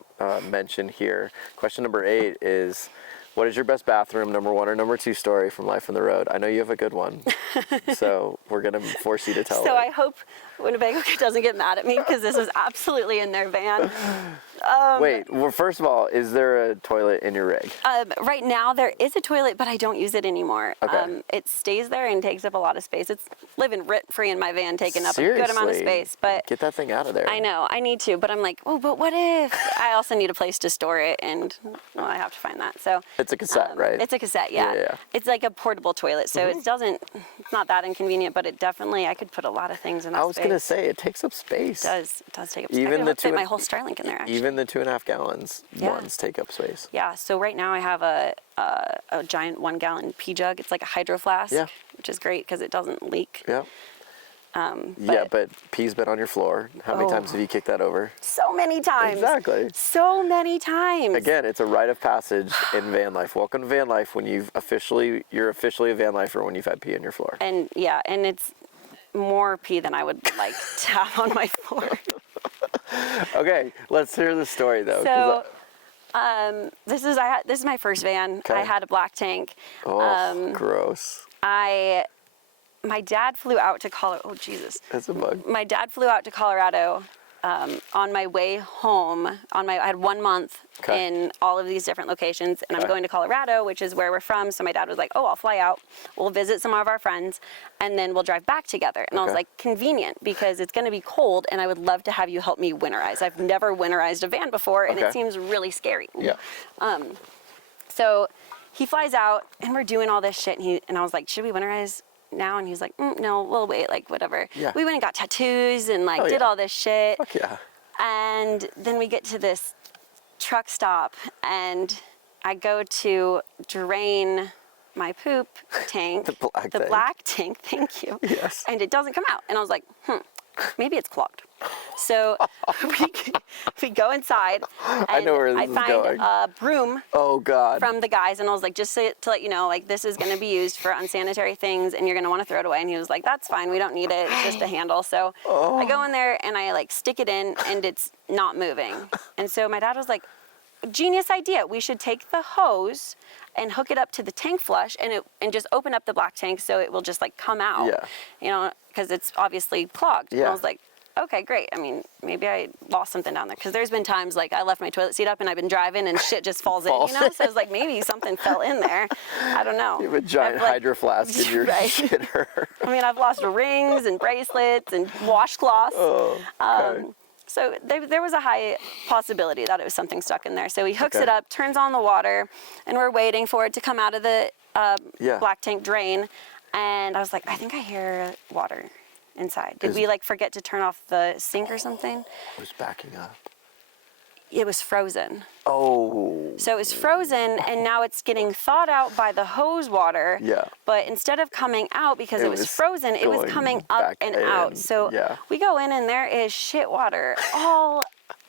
mention here. Question number 8 is, what is your best bathroom, number 1 or number 2 story from Life on the Road? I know you have a good one, so we're going to force you to tell it. So I hope Winnebago doesn't get mad at me because this was absolutely in their van. Wait, well, first of all, is there a toilet in your rig? Right now there is a toilet, but I don't use it anymore. Okay. It stays there and takes up a lot of space. It's living rent-free in my van, taking up a good amount of space. But get that thing out of there. I know, I need to, but I'm like, oh, but what if? I also need a place to store it, and well, I have to find that. So it's a cassette, right? It's a cassette, yeah. It's like a portable toilet, so it's not that inconvenient, but it definitely, I could put a lot of things in that space. I was going to say, it takes up space. It does take up space. Even I could fit my whole Starlink in there, actually. Even the 2.5 gallons ones take up space. Yeah, so right now I have a giant 1 gallon pee jug. It's like a hydro flask, which is great because it doesn't leak. Yeah. But pee's been on your floor. How many times have you kicked that over? So many times. Exactly. So many times. Again, it's a rite of passage in van life. Welcome to van life when you're officially a van lifer when you've had pee on your floor. And and it's more pee than I would like to have on my floor. Okay, let's hear the story though. So, this is my first van. Okay. I had a black tank. Oh, gross. My dad flew out to Colorado. Oh, Jesus. That's a bug. My dad flew out to Colorado on my way home. I had 1 month in all of these different locations, and I'm going to Colorado, which is where we're from. So my dad was like, oh, I'll fly out. We'll visit some of our friends, and then we'll drive back together. And I was like, convenient, because it's going to be cold, and I would love to have you help me winterize. I've never winterized a van before, and it seems really scary. Yeah. So he flies out, and we're doing all this shit, and I was like, should we winterize now? And he's like, no, we'll wait, like, whatever. Yeah. We went and got tattoos and like did all this shit. Fuck yeah. And then we get to this truck stop, and I go to drain my poop tank. The black tank, thank you. Yes. And it doesn't come out. And I was like, maybe it's clogged. So we go inside, and I know where this is find going. a broom from the guys, and I was like, just to let you know, like, this is going to be used for unsanitary things, and you're going to want to throw it away. And he was like, that's fine, we don't need it, it's just a handle. So I go in there, and I like stick it in, and it's not moving. And so my dad was like, genius idea, we should take the hose and hook it up to the tank flush, and just open up the black tank so it will just like come out. Yeah. You know, because it's obviously clogged. Yeah. And I was like, okay, great. I mean, maybe I lost something down there, because there's been times like I left my toilet seat up and I've been driving and shit just falls in, you know? So I was like, maybe something fell in there. I don't know. You have a giant hydro flask in your shitter. I mean, I've lost rings and bracelets and washcloths. Oh, okay. So there was a high possibility that it was something stuck in there. So he hooks it up, turns on the water, and we're waiting for it to come out of the black tank drain. And I was like, I think I hear water inside. Did we like forget to turn off the sink or something? It was backing up. It was frozen. Oh. So it was frozen, and now it's getting thawed out by the hose water. Yeah. But instead of coming out because it was frozen, it was coming up and out. So we go in, and there is shit water all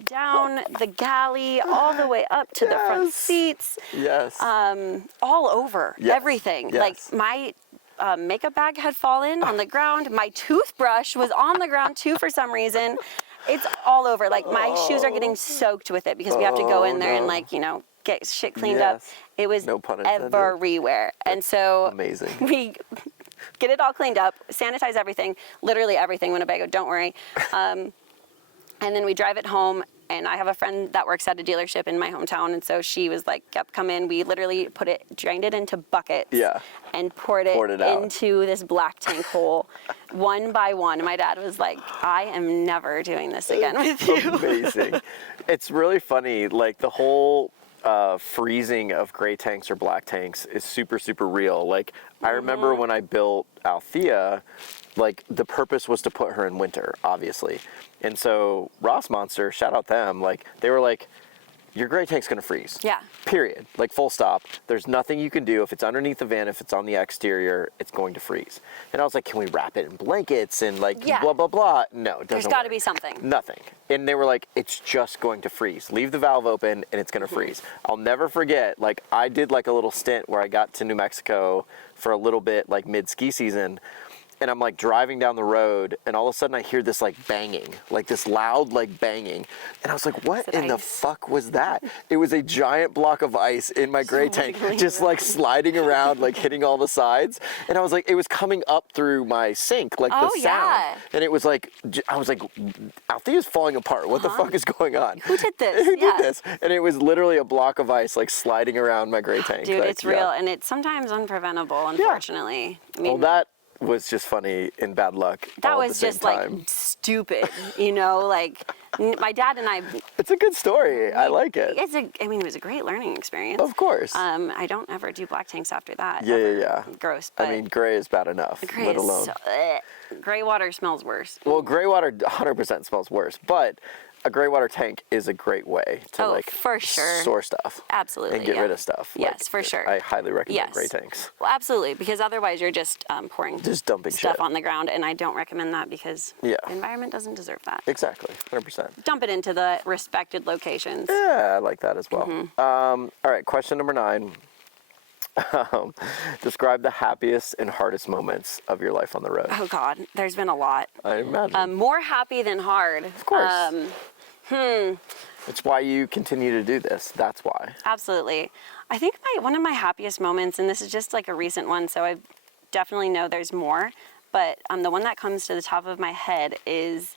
down the galley, all the way up to the front seats. Yes. All over everything. Like my makeup bag had fallen on the ground. My toothbrush was on the ground too for some reason. It's all over. Like, my shoes are getting soaked with it because we have to go in there and, like, you know, get shit cleaned up. It was everywhere. And so amazing. We get it all cleaned up, sanitize everything, literally everything, Winnebago, don't worry. And then we drive it home, and I have a friend that works at a dealership in my hometown, and so she was like, yep, come in. We literally drained it into buckets and poured it into this black tank hole one by one. My dad was like, I am never doing this again with you. Amazing. It's really funny, like the whole freezing of gray tanks or black tanks is super, super real. Like, I remember when I built Althea, like, the purpose was to put her in winter, obviously. And so Rossmönster, shout out them, like, they were like, your gray tank's gonna freeze. Yeah. Period. Like full stop. There's nothing you can do. If it's underneath the van, if it's on the exterior, it's going to freeze. And I was like, can we wrap it in blankets and like blah, blah, blah? No, it doesn't There's got to work. be something. Nothing. And they were like, it's just going to freeze. Leave the valve open and it's gonna freeze. I'll never forget, like I did like a little stint where I got to New Mexico for a little bit, like mid ski season. And I'm like driving down the road and all of a sudden I hear this like banging, like this loud like banging. And I was like, what in the fuck was that? It was a giant block of ice in my gray tank, just like sliding around, like hitting all the sides. And I was like, it was coming up through my sink, like the sound. Yeah. And it was like, I was like, Althea is falling apart. What the fuck is going on? Who did this? Who did this? And it was literally a block of ice like sliding around my gray tank. Dude, like, it's real and it's sometimes unpreventable, unfortunately. I mean, well, that was just funny and bad luck. that all at was the same just time. like stupid, you know, like my dad and I. It's a good story. I like it. I mean, it was a great learning experience. Of course. I don't ever do black tanks after that. Yeah, ever. yeah, yeah. Gross. I mean, gray is bad enough, gray let is alone. gray water smells worse. Well, gray water 100% smells worse, but a gray water tank is a great way to like for sure. store stuff. Absolutely. And get rid of stuff. Yes, Like, for sure. I highly recommend Yes. gray tanks. Well, absolutely, because otherwise you're just pouring Just dumping stuff shit. on the ground, and I don't recommend that because Yeah. the environment doesn't deserve that. Exactly, 100%. Dump it into the respected locations. Yeah, I like that as well. Mm-hmm. All right, question number 9. Describe the happiest and hardest moments of your life on the road. Oh God, there's been a lot. I imagine. More happy than hard. Of course. It's why you continue to do this. That's why. Absolutely. I think one of my happiest moments, and this is just like a recent one, so I definitely know there's more, but the one that comes to the top of my head is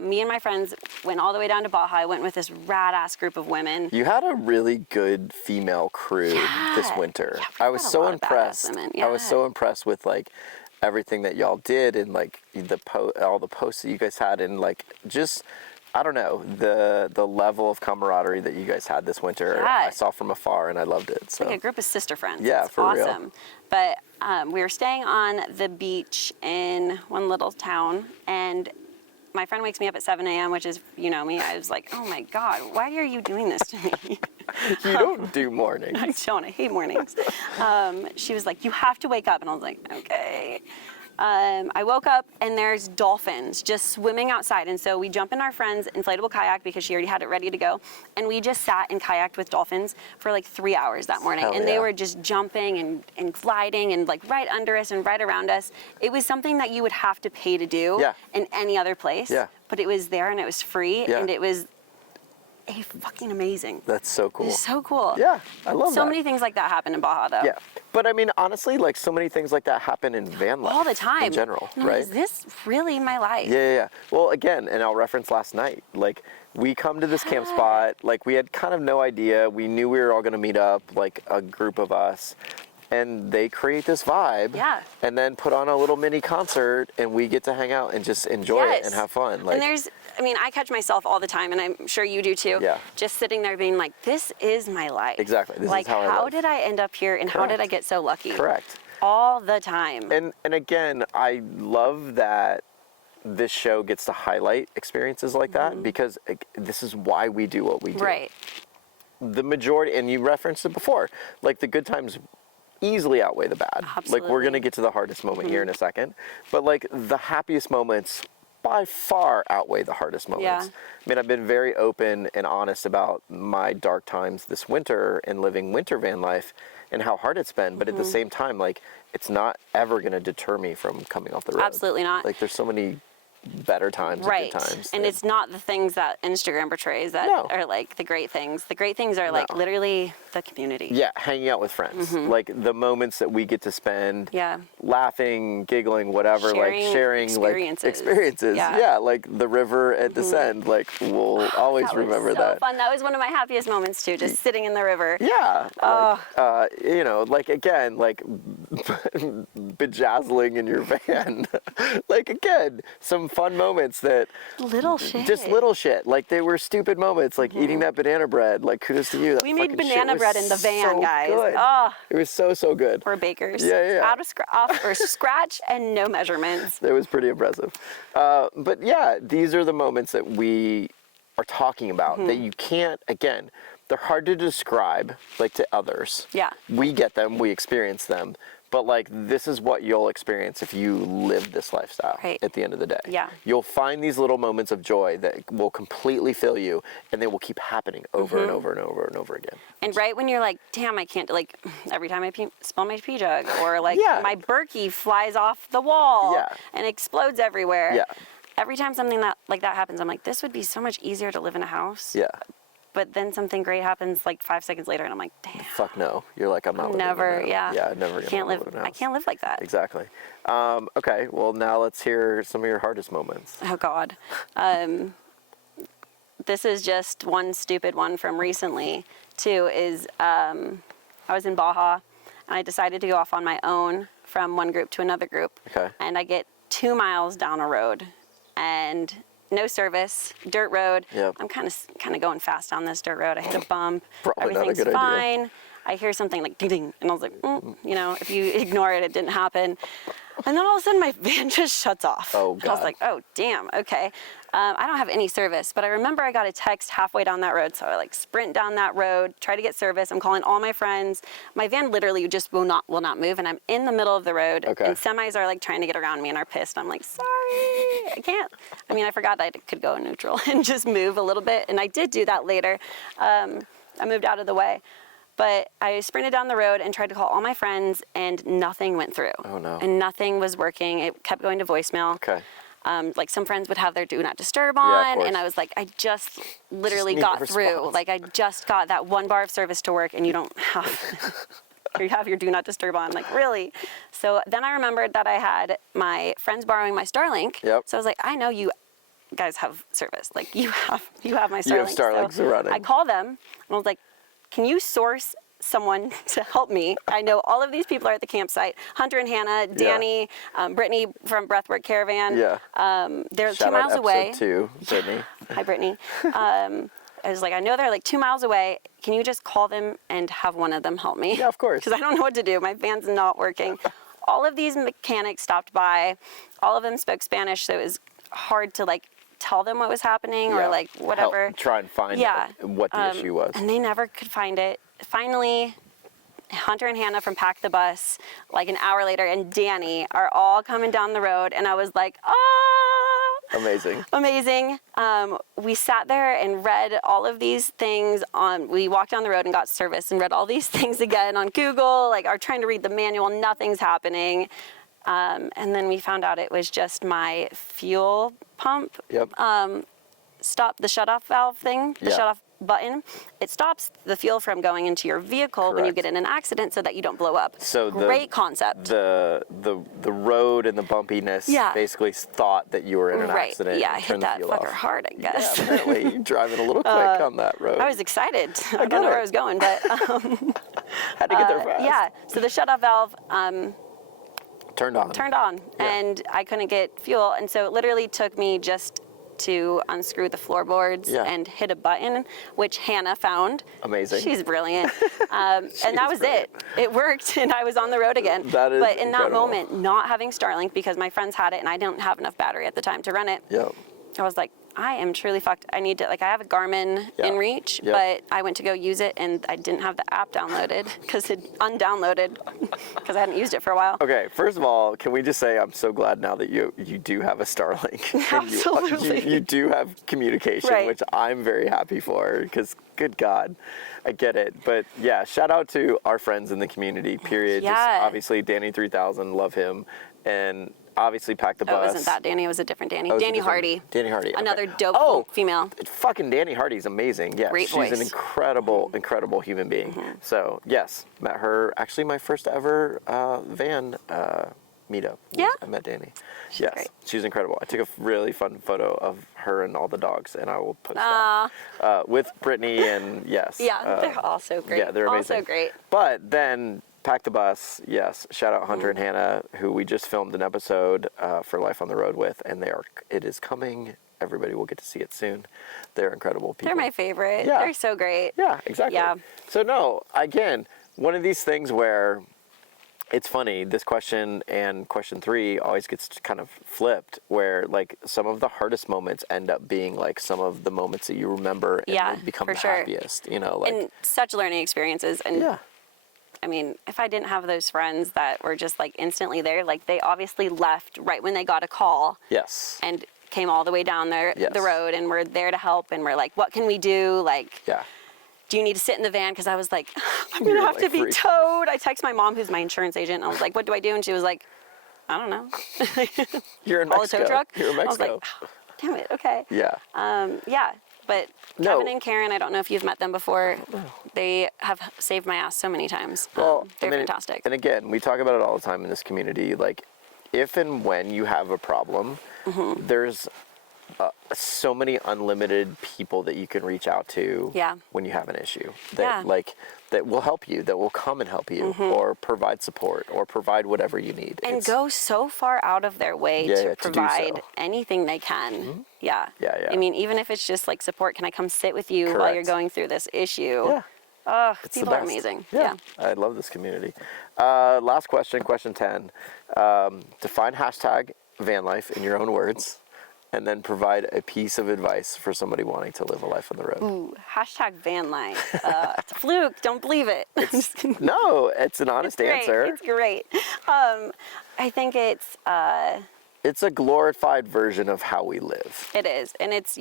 me and my friends went all the way down to Baja. I went with this rad-ass group of women. You had a really good female crew this winter. Yeah, I was so impressed. Women. I was so impressed with like everything that y'all did and like all the posts that you guys had and like just I don't know, the level of camaraderie that you guys had this winter. Yeah. I saw from afar and I loved it. So Like a group of sister friends. Yeah, it's for awesome. real. But we were staying on the beach in one little town, and my friend wakes me up at 7 a.m., which is, you know me, I was like, oh my God, why are you doing this to me? you don't do mornings. I don't, I hate mornings. She was like, you have to wake up. And I was like, okay. I woke up and there's dolphins just swimming outside. And so we jump in our friend's inflatable kayak because she already had it ready to go. And we just sat and kayaked with dolphins for like 3 hours that morning. Hell and yeah. they were just jumping and gliding and like right under us and right around us. It was something that you would have to pay to do Yeah. in any other place. Yeah. But it was there and it was free Yeah. and it was fucking amazing. That's so cool. It's so cool. Yeah, I love that. So many things like that happen in Baja though. Yeah, but I mean, honestly, like so many things like that happen in van life All the time. in general, I'm like, right? Is this really my life? Yeah. Well, again, and I'll reference last night. Like, we come to this camp spot. Like, we had kind of no idea. We knew we were all going to meet up, like a group of us, and they create this vibe. Yeah. And then put on a little mini concert, and we get to hang out and just enjoy it and have fun. Like, and I catch myself all the time, and I'm sure you do too. Yeah. Just sitting there being like, this is my life. Exactly. This like, is how I live. did I end up here, and how did I Correct. get so lucky? Correct. All the time. And again, I love that this show gets to highlight experiences like that because this is why we do what we do. Right. The majority, and you referenced it before, like the good times easily outweigh the bad. Absolutely. Like we're going to get to the hardest moment here in a second, but like the happiest moments by far outweigh the hardest moments. Yeah. I mean, I've been very open and honest about my dark times this winter and living winter van life and how hard it's been, but at the same time, like it's not ever going to deter me from coming off the road. Absolutely not. Like there's so many better times Right. and good times. And that- it's not the things that Instagram portrays that No. are like the great things. The great things are like No. literally the community. Yeah, hanging out with friends. Like the moments that we get to spend Yeah. laughing, giggling, whatever, Sharing like sharing experiences. like experiences. Yeah. Like the river at Descend. Like we'll always That was remember so that. fun. That was one of my happiest moments too, just sitting in the river. Yeah. Like, you know, like again, like bejazzling in your van. Like again, some fun moments that Little shit. just little shit. Like they were stupid moments, like eating that banana bread. Like kudos to you. That We made fucking shit banana was bread in the van, so guys. Good. Oh. It was so good. We're bakers. Yeah. Out of off or scratch and no measurements. It was pretty impressive. But yeah, these are the moments that we are talking about that you can't, again, they're hard to describe, like, to others. Yeah. We get them, we experience them, but, like, this is what you'll experience if you live this lifestyle at the end of the day. Yeah. You'll find these little moments of joy that will completely fill you, and they will keep happening over and over and over and over again. And right when you're like, damn, I can't, like, every time I spill my pee jug, or, like, my Berkey flies off the wall and explodes everywhere. Yeah. Every time something like that happens, I'm like, this would be so much easier to live in a house. Yeah. But then something great happens like 5 seconds later, and I'm like, damn. Fuck no. You're like, I'm not living never, in a house. Yeah, never can't live. in a house. I can't live like that. Exactly. Okay, well, now let's hear some of your hardest moments. Oh, God. This is just one stupid one from recently, too, is I was in Baja, and I decided to go off on my own from one group to another group. Okay. And I get 2 miles down a road, and no service, dirt road. Yep. I'm kind of going fast on this dirt road. I hit a bump. Probably not a Everything's good idea. fine. I hear something like ding ding, and I was like, you know, if you ignore it, it didn't happen. And then all of a sudden, my van just shuts off. Oh, God. I was like, oh, damn, okay. I don't have any service, but I remember I got a text halfway down that road, so I like sprint down that road, try to get service. I'm calling all my friends. My van literally just will not move, and I'm in the middle of the road, and semis are like trying to get around me and are pissed. I'm like, sorry, I can't. I mean, I forgot I could go in neutral and just move a little bit, and I did do that later. I moved out of the way. But I sprinted down the road and tried to call all my friends, and nothing went through. Oh, no. And nothing was working. It kept going to voicemail. Okay. Like, some friends would have their do not disturb on, of and I was like, I just literally got through. Like, I just got that 1 bar of service to work, and you don't have... you have your do not disturb on, like, really? So then I remembered that I had my friends borrowing my Starlink. Yep. So I was like, I know you guys have service. Like, you have my Starlink. You have Starlinks running. I called them, and I was like, can you source someone to help me? I know all of these people are at the campsite. Hunter and Hannah, Danny, Brittany from Breathwork Caravan. Yeah. They're Shout 2 miles out away. Episode 2, Brittany. Hi, Brittany. I was like, I know they're like 2 miles away. Can you just call them and have one of them help me? Yeah, of course. Because I don't know what to do. My van's not working. All of these mechanics stopped by. All of them spoke Spanish, so it was hard to like tell them what was happening or like whatever. Help try and find what the issue was. And they never could find it. Finally, Hunter and Hannah from Pack the Bus, like an hour later, and Danny are all coming down the road, and I was like, ah! Amazing. Amazing. We sat there and read all of these things we walked down the road and got service and read all these things again on Google, like are trying to read the manual, nothing's happening. And then we found out it was just my fuel pump. Yep. Stop the shutoff valve thing, the shutoff button. It stops the fuel from going into your vehicle when you get in an accident so that you don't blow up. So great concept. The road and the bumpiness basically thought that you were in an accident. Yeah, I hit that fucker hard, I guess. Yeah, apparently you're driving a little quick on that road. I was excited. I don't know where I was going, but had to get there fast. Yeah, so the shutoff valve turned on. And I couldn't get fuel, and so it literally took me just to unscrew the floorboards and hit a button, which Hannah found. Amazing. She's brilliant. And that was it. It worked, and I was on the road again. That is But in that incredible. moment, not having Starlink, because my friends had it, and I didn't have enough battery at the time to run it, I was like, I am truly fucked. I need to, like, I have a Garmin InReach, but I went to go use it, and I didn't have the app downloaded because it undownloaded because I hadn't used it for a while. Okay, first of all, can we just say I'm so glad now that you do have a Starlink. Absolutely. You do have communication, which I'm very happy for because, good God, I get it. But yeah, shout out to our friends in the community, period. Yeah. Just obviously Danny 3000, love him. And obviously Pack the Bus. Oh, it wasn't that Danny, it was a different Danny. Oh, Danny Hardy. Danny Hardy. Okay. Another dope female. Fucking Danny Hardy's amazing. Yeah, Great she's voice. an incredible human being. So yes, met her. Actually, my first ever van meetup. I met Danny. She's great. She's incredible. I took a really fun photo of her and all the dogs, and I will post that with Brittany and they're also great. Yeah, they're amazing. Also great. But then Pack the Bus, yes. Shout out Hunter and Hannah, who we just filmed an episode for Life on the Road with, and it is coming. Everybody will get to see it soon. They're incredible people. They're my favorite. Yeah. They're so great. Yeah, exactly. Yeah. So no, again, one of these things where It's funny, this question and question 3 always gets kind of flipped, where like some of the hardest moments end up being like some of the moments that you remember and will become the happiest, you know, like. And such learning experiences. And I mean, if I didn't have those friends that were just like instantly there, like they obviously left right when they got a call. Yes. And came all the way down there, the road, and we're there to help, and we're like, what can we do? Like, do you need to sit in the van? Because I was like, I'm going to have to be towed. I text my mom, who's my insurance agent, and I was like, what do I do? And she was like, I don't know. You're in Mexico. Call a tow truck? You're in Mexico. I was like, oh, damn it, okay. Yeah. But Kevin and Karen, I don't know if you've met them before. They have saved my ass so many times. Well, they're fantastic. And again, we talk about it all the time in this community. Like, if and when you have a problem, there's so many unlimited people that you can reach out to when you have an issue that that will help you, that will come and help you, or provide support, or provide whatever you need. And go so far out of their way to provide anything they can. I mean, even if it's just like support, can I come sit with you while you're going through this issue? Oh, people are amazing. I love this community. Last question, question 10. Define hashtag van life in your own words, and then provide a piece of advice for somebody wanting to live a life on the road. Ooh, hashtag van life. It's a fluke. Don't believe it. No, it's an honest answer. It's great. I think it's a glorified version of how we live. It is. And it's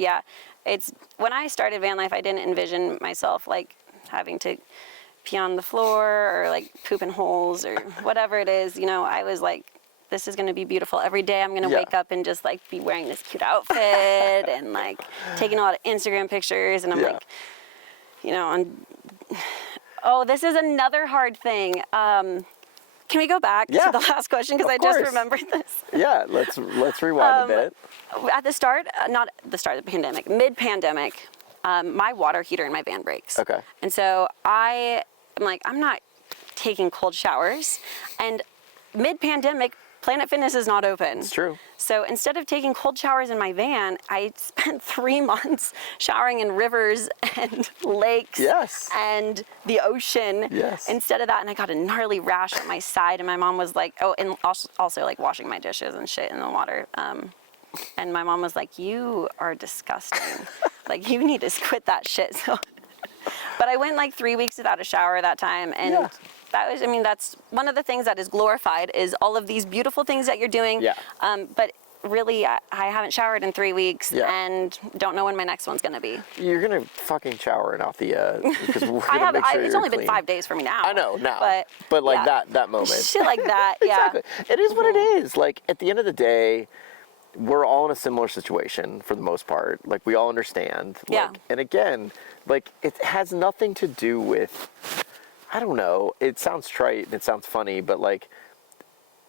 when I started van life, I didn't envision myself like having to pee on the floor or like poop in holes or whatever it is. You know, I was like, this is going to be beautiful. Every day I'm going to wake up and just like be wearing this cute outfit and like taking a lot of Instagram pictures. And I'm like, you know, oh, this is another hard thing. Can we go back to the last question? Because I just remembered this. Yeah, let's rewind a bit. At the start, not the start of the pandemic, mid-pandemic, my water heater in my van breaks. Okay. And so I'm like, I'm not taking cold showers. And mid-pandemic, Planet Fitness is not open. It's true. So instead of taking cold showers in my van, I spent 3 months showering in rivers and lakes and the ocean instead of that. And I got a gnarly rash on my side. And my mom was like, oh, and also like washing my dishes and shit in the water. And my mom was like, you are disgusting. Like, you need to quit that shit. So, but I went like 3 weeks without a shower that time. And that was, I mean, that's one of the things that is glorified is all of these beautiful things that you're doing. But really, I haven't showered in 3 weeks and don't know when my next one's going to be. You're going to fucking shower in off the, because we're going to make sure it's only been 5 days for me now. I know, now. But like that moment. Shit like that, Exactly. It is what it is. Like, at the end of the day, we're all in a similar situation for the most part. Like, we all understand. Like, and again, like, it has nothing to do with, I don't know, it sounds trite and it sounds funny, but like,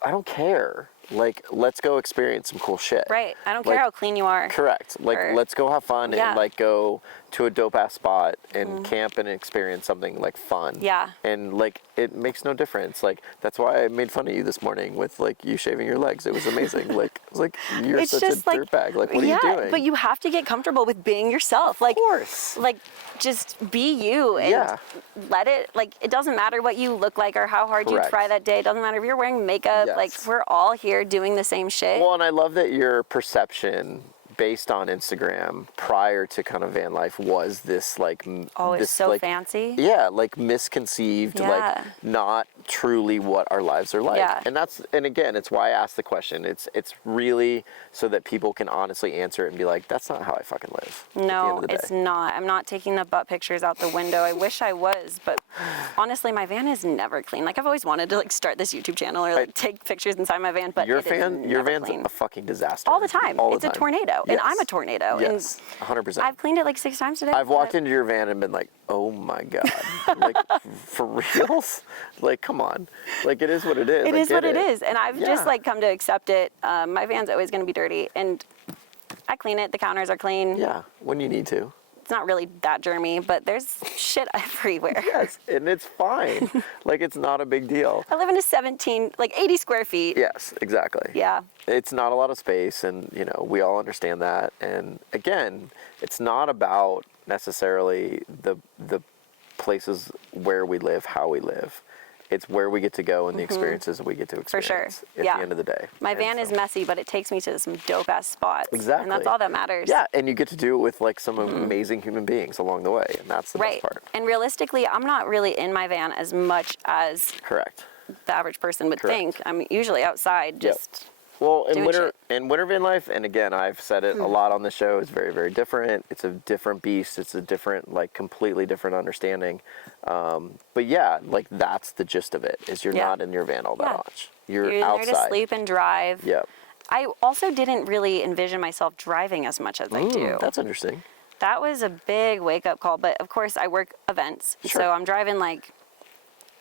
I don't care. Like, let's go experience some cool shit. Right. I don't care how clean you are. Correct. Like, let's go have fun and like go to a dope ass spot and camp and experience something like fun. And like, it makes no difference. Like, that's why I made fun of you this morning with like you shaving your legs. It was amazing. Like, I was like, you're such a dirtbag. Like, what are you doing? But you have to get comfortable with being yourself. Like, of course. Like, just be you and let it, like, it doesn't matter what you look like or how hard you try that day. It doesn't matter if you're wearing makeup. Like, we're all here doing the same shit. Well, and I love that your perception based on Instagram prior to kind of van life was this like it's so like, fancy. Like misconceived, like not truly what our lives are like. And again, it's why I asked the question. It's really so that people can honestly answer it and be like, that's not how I fucking live. No, it's not. I'm not taking the butt pictures out the window. I wish I was, but honestly, my van is never clean. Like, I've always wanted to like start this YouTube channel or like take pictures inside my van, but your van's clean. A fucking disaster. All the time. It's a tornado. And I'm a tornado. Yes, 100%. I've cleaned it like 6 times today. I've walked into your van and been like, oh my God. Like, for reals? Like, come on. Like, it is what it is. It is what it is. And I've just like come to accept it. My van's always going to be dirty. And I clean it. The counters are clean. Yeah, when you need to. It's not really that germy, but there's shit everywhere. Yes, and it's fine. Like, it's not a big deal. I live in a 80 square feet. Yes, exactly. Yeah. It's not a lot of space, and, you know, we all understand that. And again, it's not about necessarily the places where we live, how we live. it's where we get to go and the experiences we get to experience For sure. at the end of the day. My van is messy, but it takes me to some dope-ass spots. Exactly. And that's all that matters. Yeah, and you get to do it with like some amazing human beings along the way, and that's the best part. And realistically, I'm not really in my van as much as Correct. the average person would Correct. think. I'm usually outside just Well, in doing winter van life, and again, I've said it a lot on the show, it's very, very different. It's a different beast. It's a different, like, completely different understanding. But yeah, like, that's the gist of it, is you're not in your van all that much. You're outside. there to sleep and drive. Yep. I also didn't really envision myself driving as much as I do. That's interesting. That was a big wake-up call. But, of course, I work events. Sure. So I'm driving, like...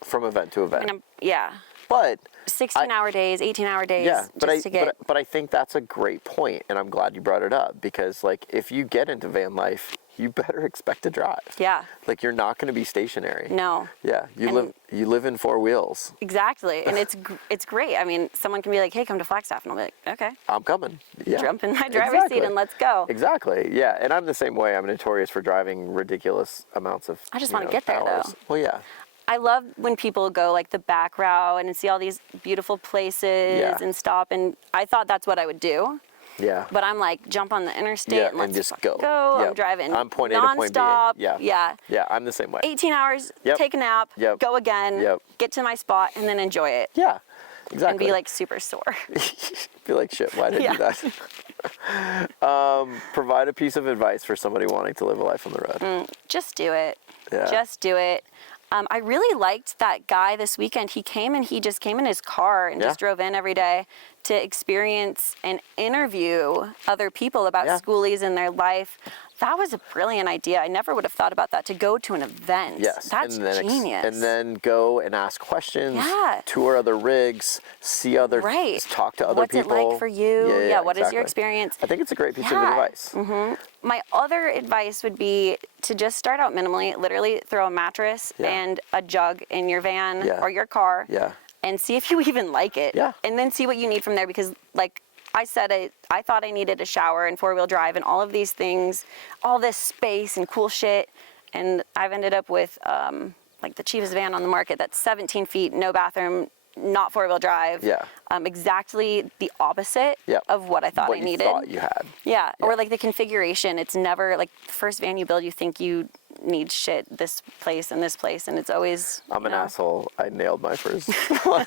From event to event. But 16-hour days, 18-hour days. yeah, but but I think that's a great point, and I'm glad you brought it up, because like if you get into van life, you better expect to drive. Yeah. Like you're not going to be stationary. No. Yeah, you live in four wheels. Exactly, and it's great. I mean, someone can be like, "Hey, come to Flagstaff," and I'll be like, "Okay." I'm coming. Yeah. Jump in my driver's seat and let's go. Exactly. Yeah, and I'm the same way. I'm notorious for driving ridiculous amounts of. I just want to get there hours. though. Well, yeah. I love when people go like the back route and see all these beautiful places and stop, and I thought that's what I would do. Yeah. But I'm like, jump on the interstate and let's just go. I'm driving I'm point A to point B. nonstop. Yeah. Yeah. Yeah, I'm the same way. 18 hours, take a nap, go again, get to my spot, and then enjoy it. Yeah. Exactly. And be like super sore. Be like, shit, why did I do that? Provide a piece of advice for somebody wanting to live a life on the road. Just do it. Yeah. Just do it. I really liked that guy this weekend. He came and he just came in his car and just drove in every day to experience and interview other people about schoolies and their life. That was a brilliant idea. I never would have thought about that, to go to an event. Yes. That's genius. And then go and ask questions, Yeah. tour other rigs, see other, talk to other people. What's it like for you? Yeah, What is your experience? I think it's a great piece of advice. My other advice would be to just start out minimally. Literally throw a mattress and a jug in your van or your car and see if you even like it. Yeah. And then see what you need from there, because like I said, I thought I needed a shower and four-wheel drive and all of these things, all this space and cool shit. And I've ended up with like the cheapest van on the market that's 17 feet, no bathroom, not four-wheel drive. Yeah. Exactly the opposite of what I thought I needed. What you thought you had. Yeah. Or like the configuration. It's never like the first van you build, you think you need shit this place, and it's always. I'm an asshole. I nailed my first one.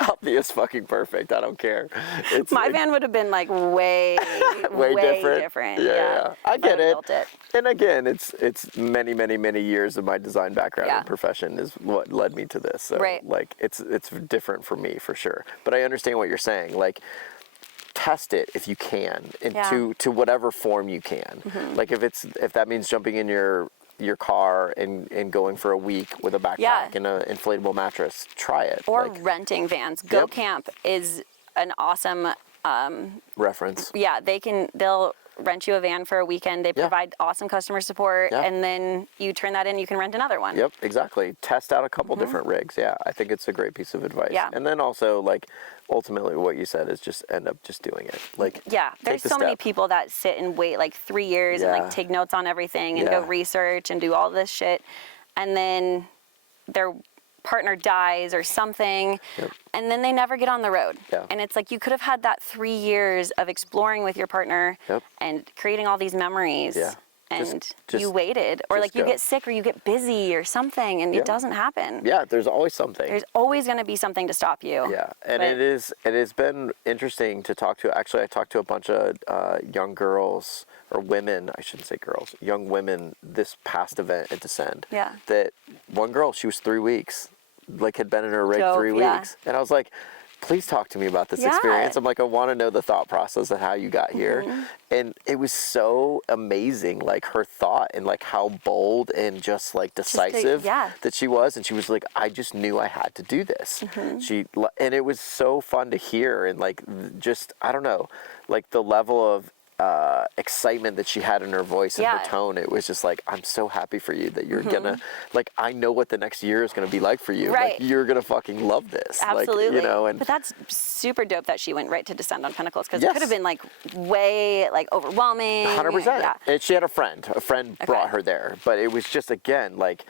Obvious fucking perfect. I don't care. My van would have been like way different. Yeah. I get it. Built it. And again, it's many, many, many years of my design background and profession is what led me to this. So like it's different for me for sure. But I understand what you're saying. Like, test it if you can, to whatever form you can. Like if that means jumping in your car and going for a week with a backpack and an inflatable mattress, try it. Or renting vans. Go Camp is an awesome reference. Yeah, they'll rent you a van for a weekend. They provide awesome customer support, and then you turn that in, you can rent another one. Yep, exactly. Test out a couple different rigs. Yeah, I think it's a great piece of advice. Yeah. And then also, like, ultimately what you said is just end up just doing it. Like, there's so many people that sit and wait like 3 years and like take notes on everything and go research and do all this shit, and then their partner dies or something, and then they never get on the road. And it's like you could have had that 3 years of exploring with your partner and creating all these memories. And you waited, or like you get sick or you get busy or something, and it doesn't happen. Yeah, there's always something. There's always going to be something to stop you. Yeah, and it has been interesting to talk to. Actually, I talked to a bunch of young girls, or women, I shouldn't say girls, young women this past event at Descend. Yeah. That one girl, she was 3 weeks, like had been in her rig 3 weeks. And I was like, please talk to me about this experience. I'm like, I want to know the thought process of how you got here. And it was so amazing, like her thought and like how bold and just like decisive that she was. And she was like, I just knew I had to do this. And it was so fun to hear. And like, just, I don't know, like the level of excitement that she had in her voice and her tone. It was just like, I'm so happy for you that you're gonna, like, I know what the next year is gonna be like for you. Like, you're gonna fucking love this. Absolutely. Like, you know, and but that's super dope that she went right to Descend on Pinnacles, because it could have been like way like overwhelming. 100%. And she had a friend brought her there, but it was just, again, like,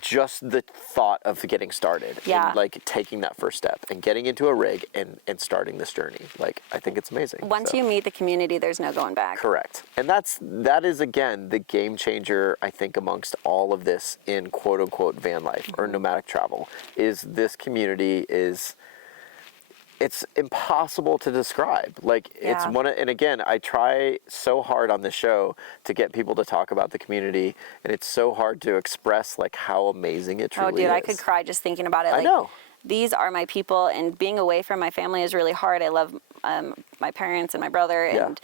just the thought of getting started, Yeah. and like taking that first step and getting into a rig and starting this journey. Like, I think it's amazing. Once you meet the community, there's no going back. Correct. And that is again the game changer, I think, amongst all of this in quote unquote van life or nomadic travel, is this community is, it's impossible to describe. Like, it's one of, and again, I try so hard on this show to get people to talk about the community, and it's so hard to express like how amazing it truly is. Oh, dude, I could cry just thinking about it. Like, I know. These are my people, and being away from my family is really hard. I love my parents and my brother, and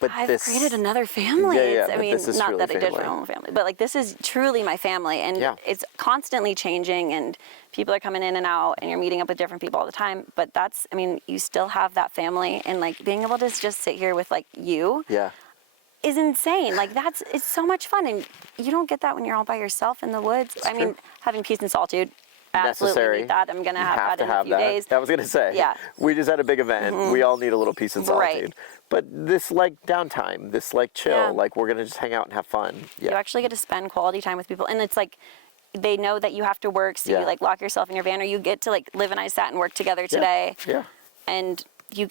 but I've created another family. Yeah, I mean, not that I did family. my own family, but like this is truly my family, and it's constantly changing, and people are coming in and out, and you're meeting up with different people all the time. But that's, I mean, you still have that family, and like being able to just sit here with like you is insane. Like it's so much fun, and you don't get that when you're all by yourself in the woods. I mean, having peace and solitude. Absolutely Necessary. need that. I'm gonna have that in a few days. I was gonna say. Yeah. We just had a big event. We all need a little peace and solitude. Right. But this like downtime, this like chill, like we're gonna just hang out and have fun. You actually get to spend quality time with people, and it's like they know that you have to work, so you like lock yourself in your van, or you get to like Liv and I sat and worked together today. Yeah. And you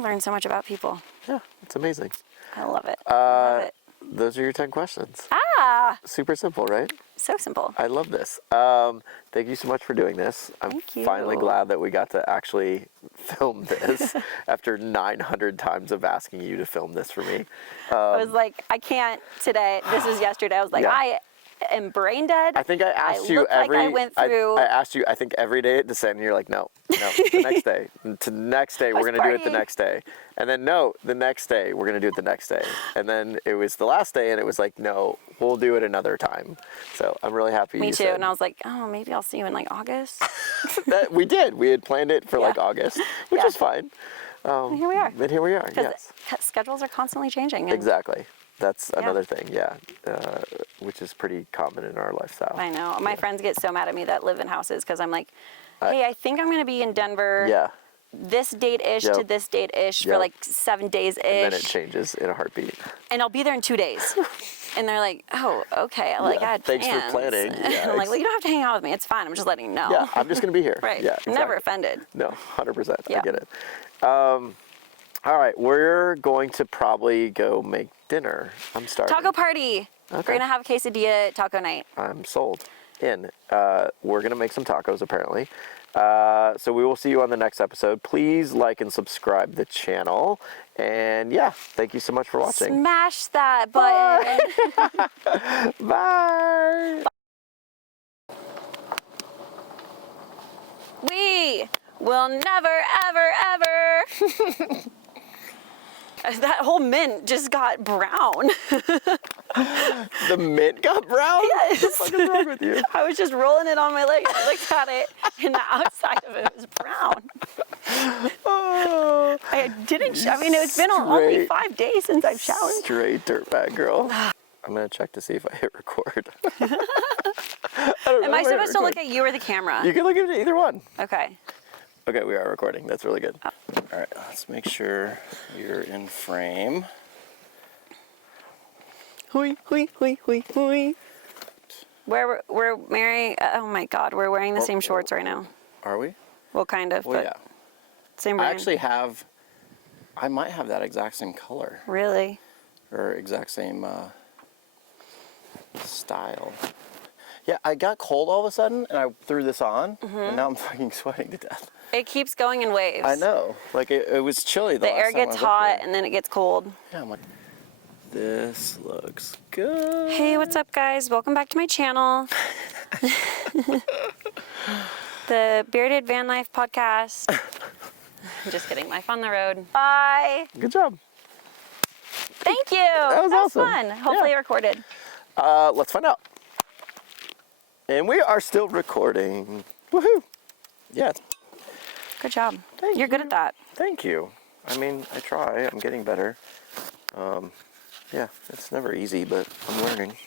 learn so much about people. Yeah, it's amazing. I love it. Love it. Those are your 10 questions. Ah, Super simple, right? so simple. I love this. Thank you so much for doing this. I'm Thank you. finally glad that we got to actually film this after 900 times of asking you to film this for me. I was like, I can't today. This was yesterday. I was like, I am brain dead. I think I asked you look like I went through. I asked you, I think every day at descent, and you're like, no, the next day. And to the next day, we're going to do it the next day. And then, no, the next day, we're going to do it the next day. And then it was the last day, and it was like, no, we'll do it another time. So I'm really happy Me you too. said. And I was like, oh, maybe I'll see you in like August. We did. We had planned it for like August, which is fine. And here we are. And here we are, yes. Schedules are constantly changing. And Exactly. That's another thing, which is pretty common in our lifestyle. I know. My friends get so mad at me that live in houses because I'm like, hey, I think I'm going to be in Denver this date-ish to this date-ish for like 7 days-ish. And then it changes in a heartbeat. And I'll be there in 2 days. And they're like, oh, okay. I'm like, I had thanks plans. for planning. I'm like, well, you don't have to hang out with me. It's fine. I'm just letting you know. Yeah, I'm just going to be here. Right. Yeah, I'm never offended. No, 100%. I get it. All right, we're going to probably go make dinner. I'm starving. Taco party. Okay. We're going to have a quesadilla taco night. I'm sold. We're going to make some tacos, apparently. So we will see you on the next episode. Please like and subscribe the channel. And yeah, thank you so much for watching. Smash that button. Bye. We will never, ever, ever. That whole mint just got brown. The mint got brown? Yes. What the fuck is wrong with you? I was just rolling it on my leg. I looked at it, and the outside of it was brown. Oh, I didn't. I mean, it's been only 5 days since I've showered. Straight dirtbag girl. I'm gonna check to see if I hit record. Am I supposed to look at you or the camera? You can look at either one. Okay. Okay, we are recording. That's really good. All right, let's make sure you're in frame. Hui, hui, hui, hui, hui. We're wearing. Oh my God, we're wearing the same shorts right now. Are we? Well, kind of. Well, but yeah. Same brand. I actually have. I might have that exact same color. Really? Or exact same style. Yeah, I got cold all of a sudden, and I threw this on, and now I'm fucking sweating to death. It keeps going in waves. I know. Like, it was chilly the last air time I gets was up hot, here. and then it gets cold. Yeah, I'm like, this looks good. Hey, what's up, guys? Welcome back to my channel. The Bearded Van Life Podcast. I'm just kidding. Life on the road. Bye. Good job. Thank you. That was awesome. Fun. Hopefully recorded. Let's find out. And we are still recording. Woohoo! Yeah. Good job. You're good at that. Thank you. I mean, I try. I'm getting better. Yeah, it's never easy, but I'm learning.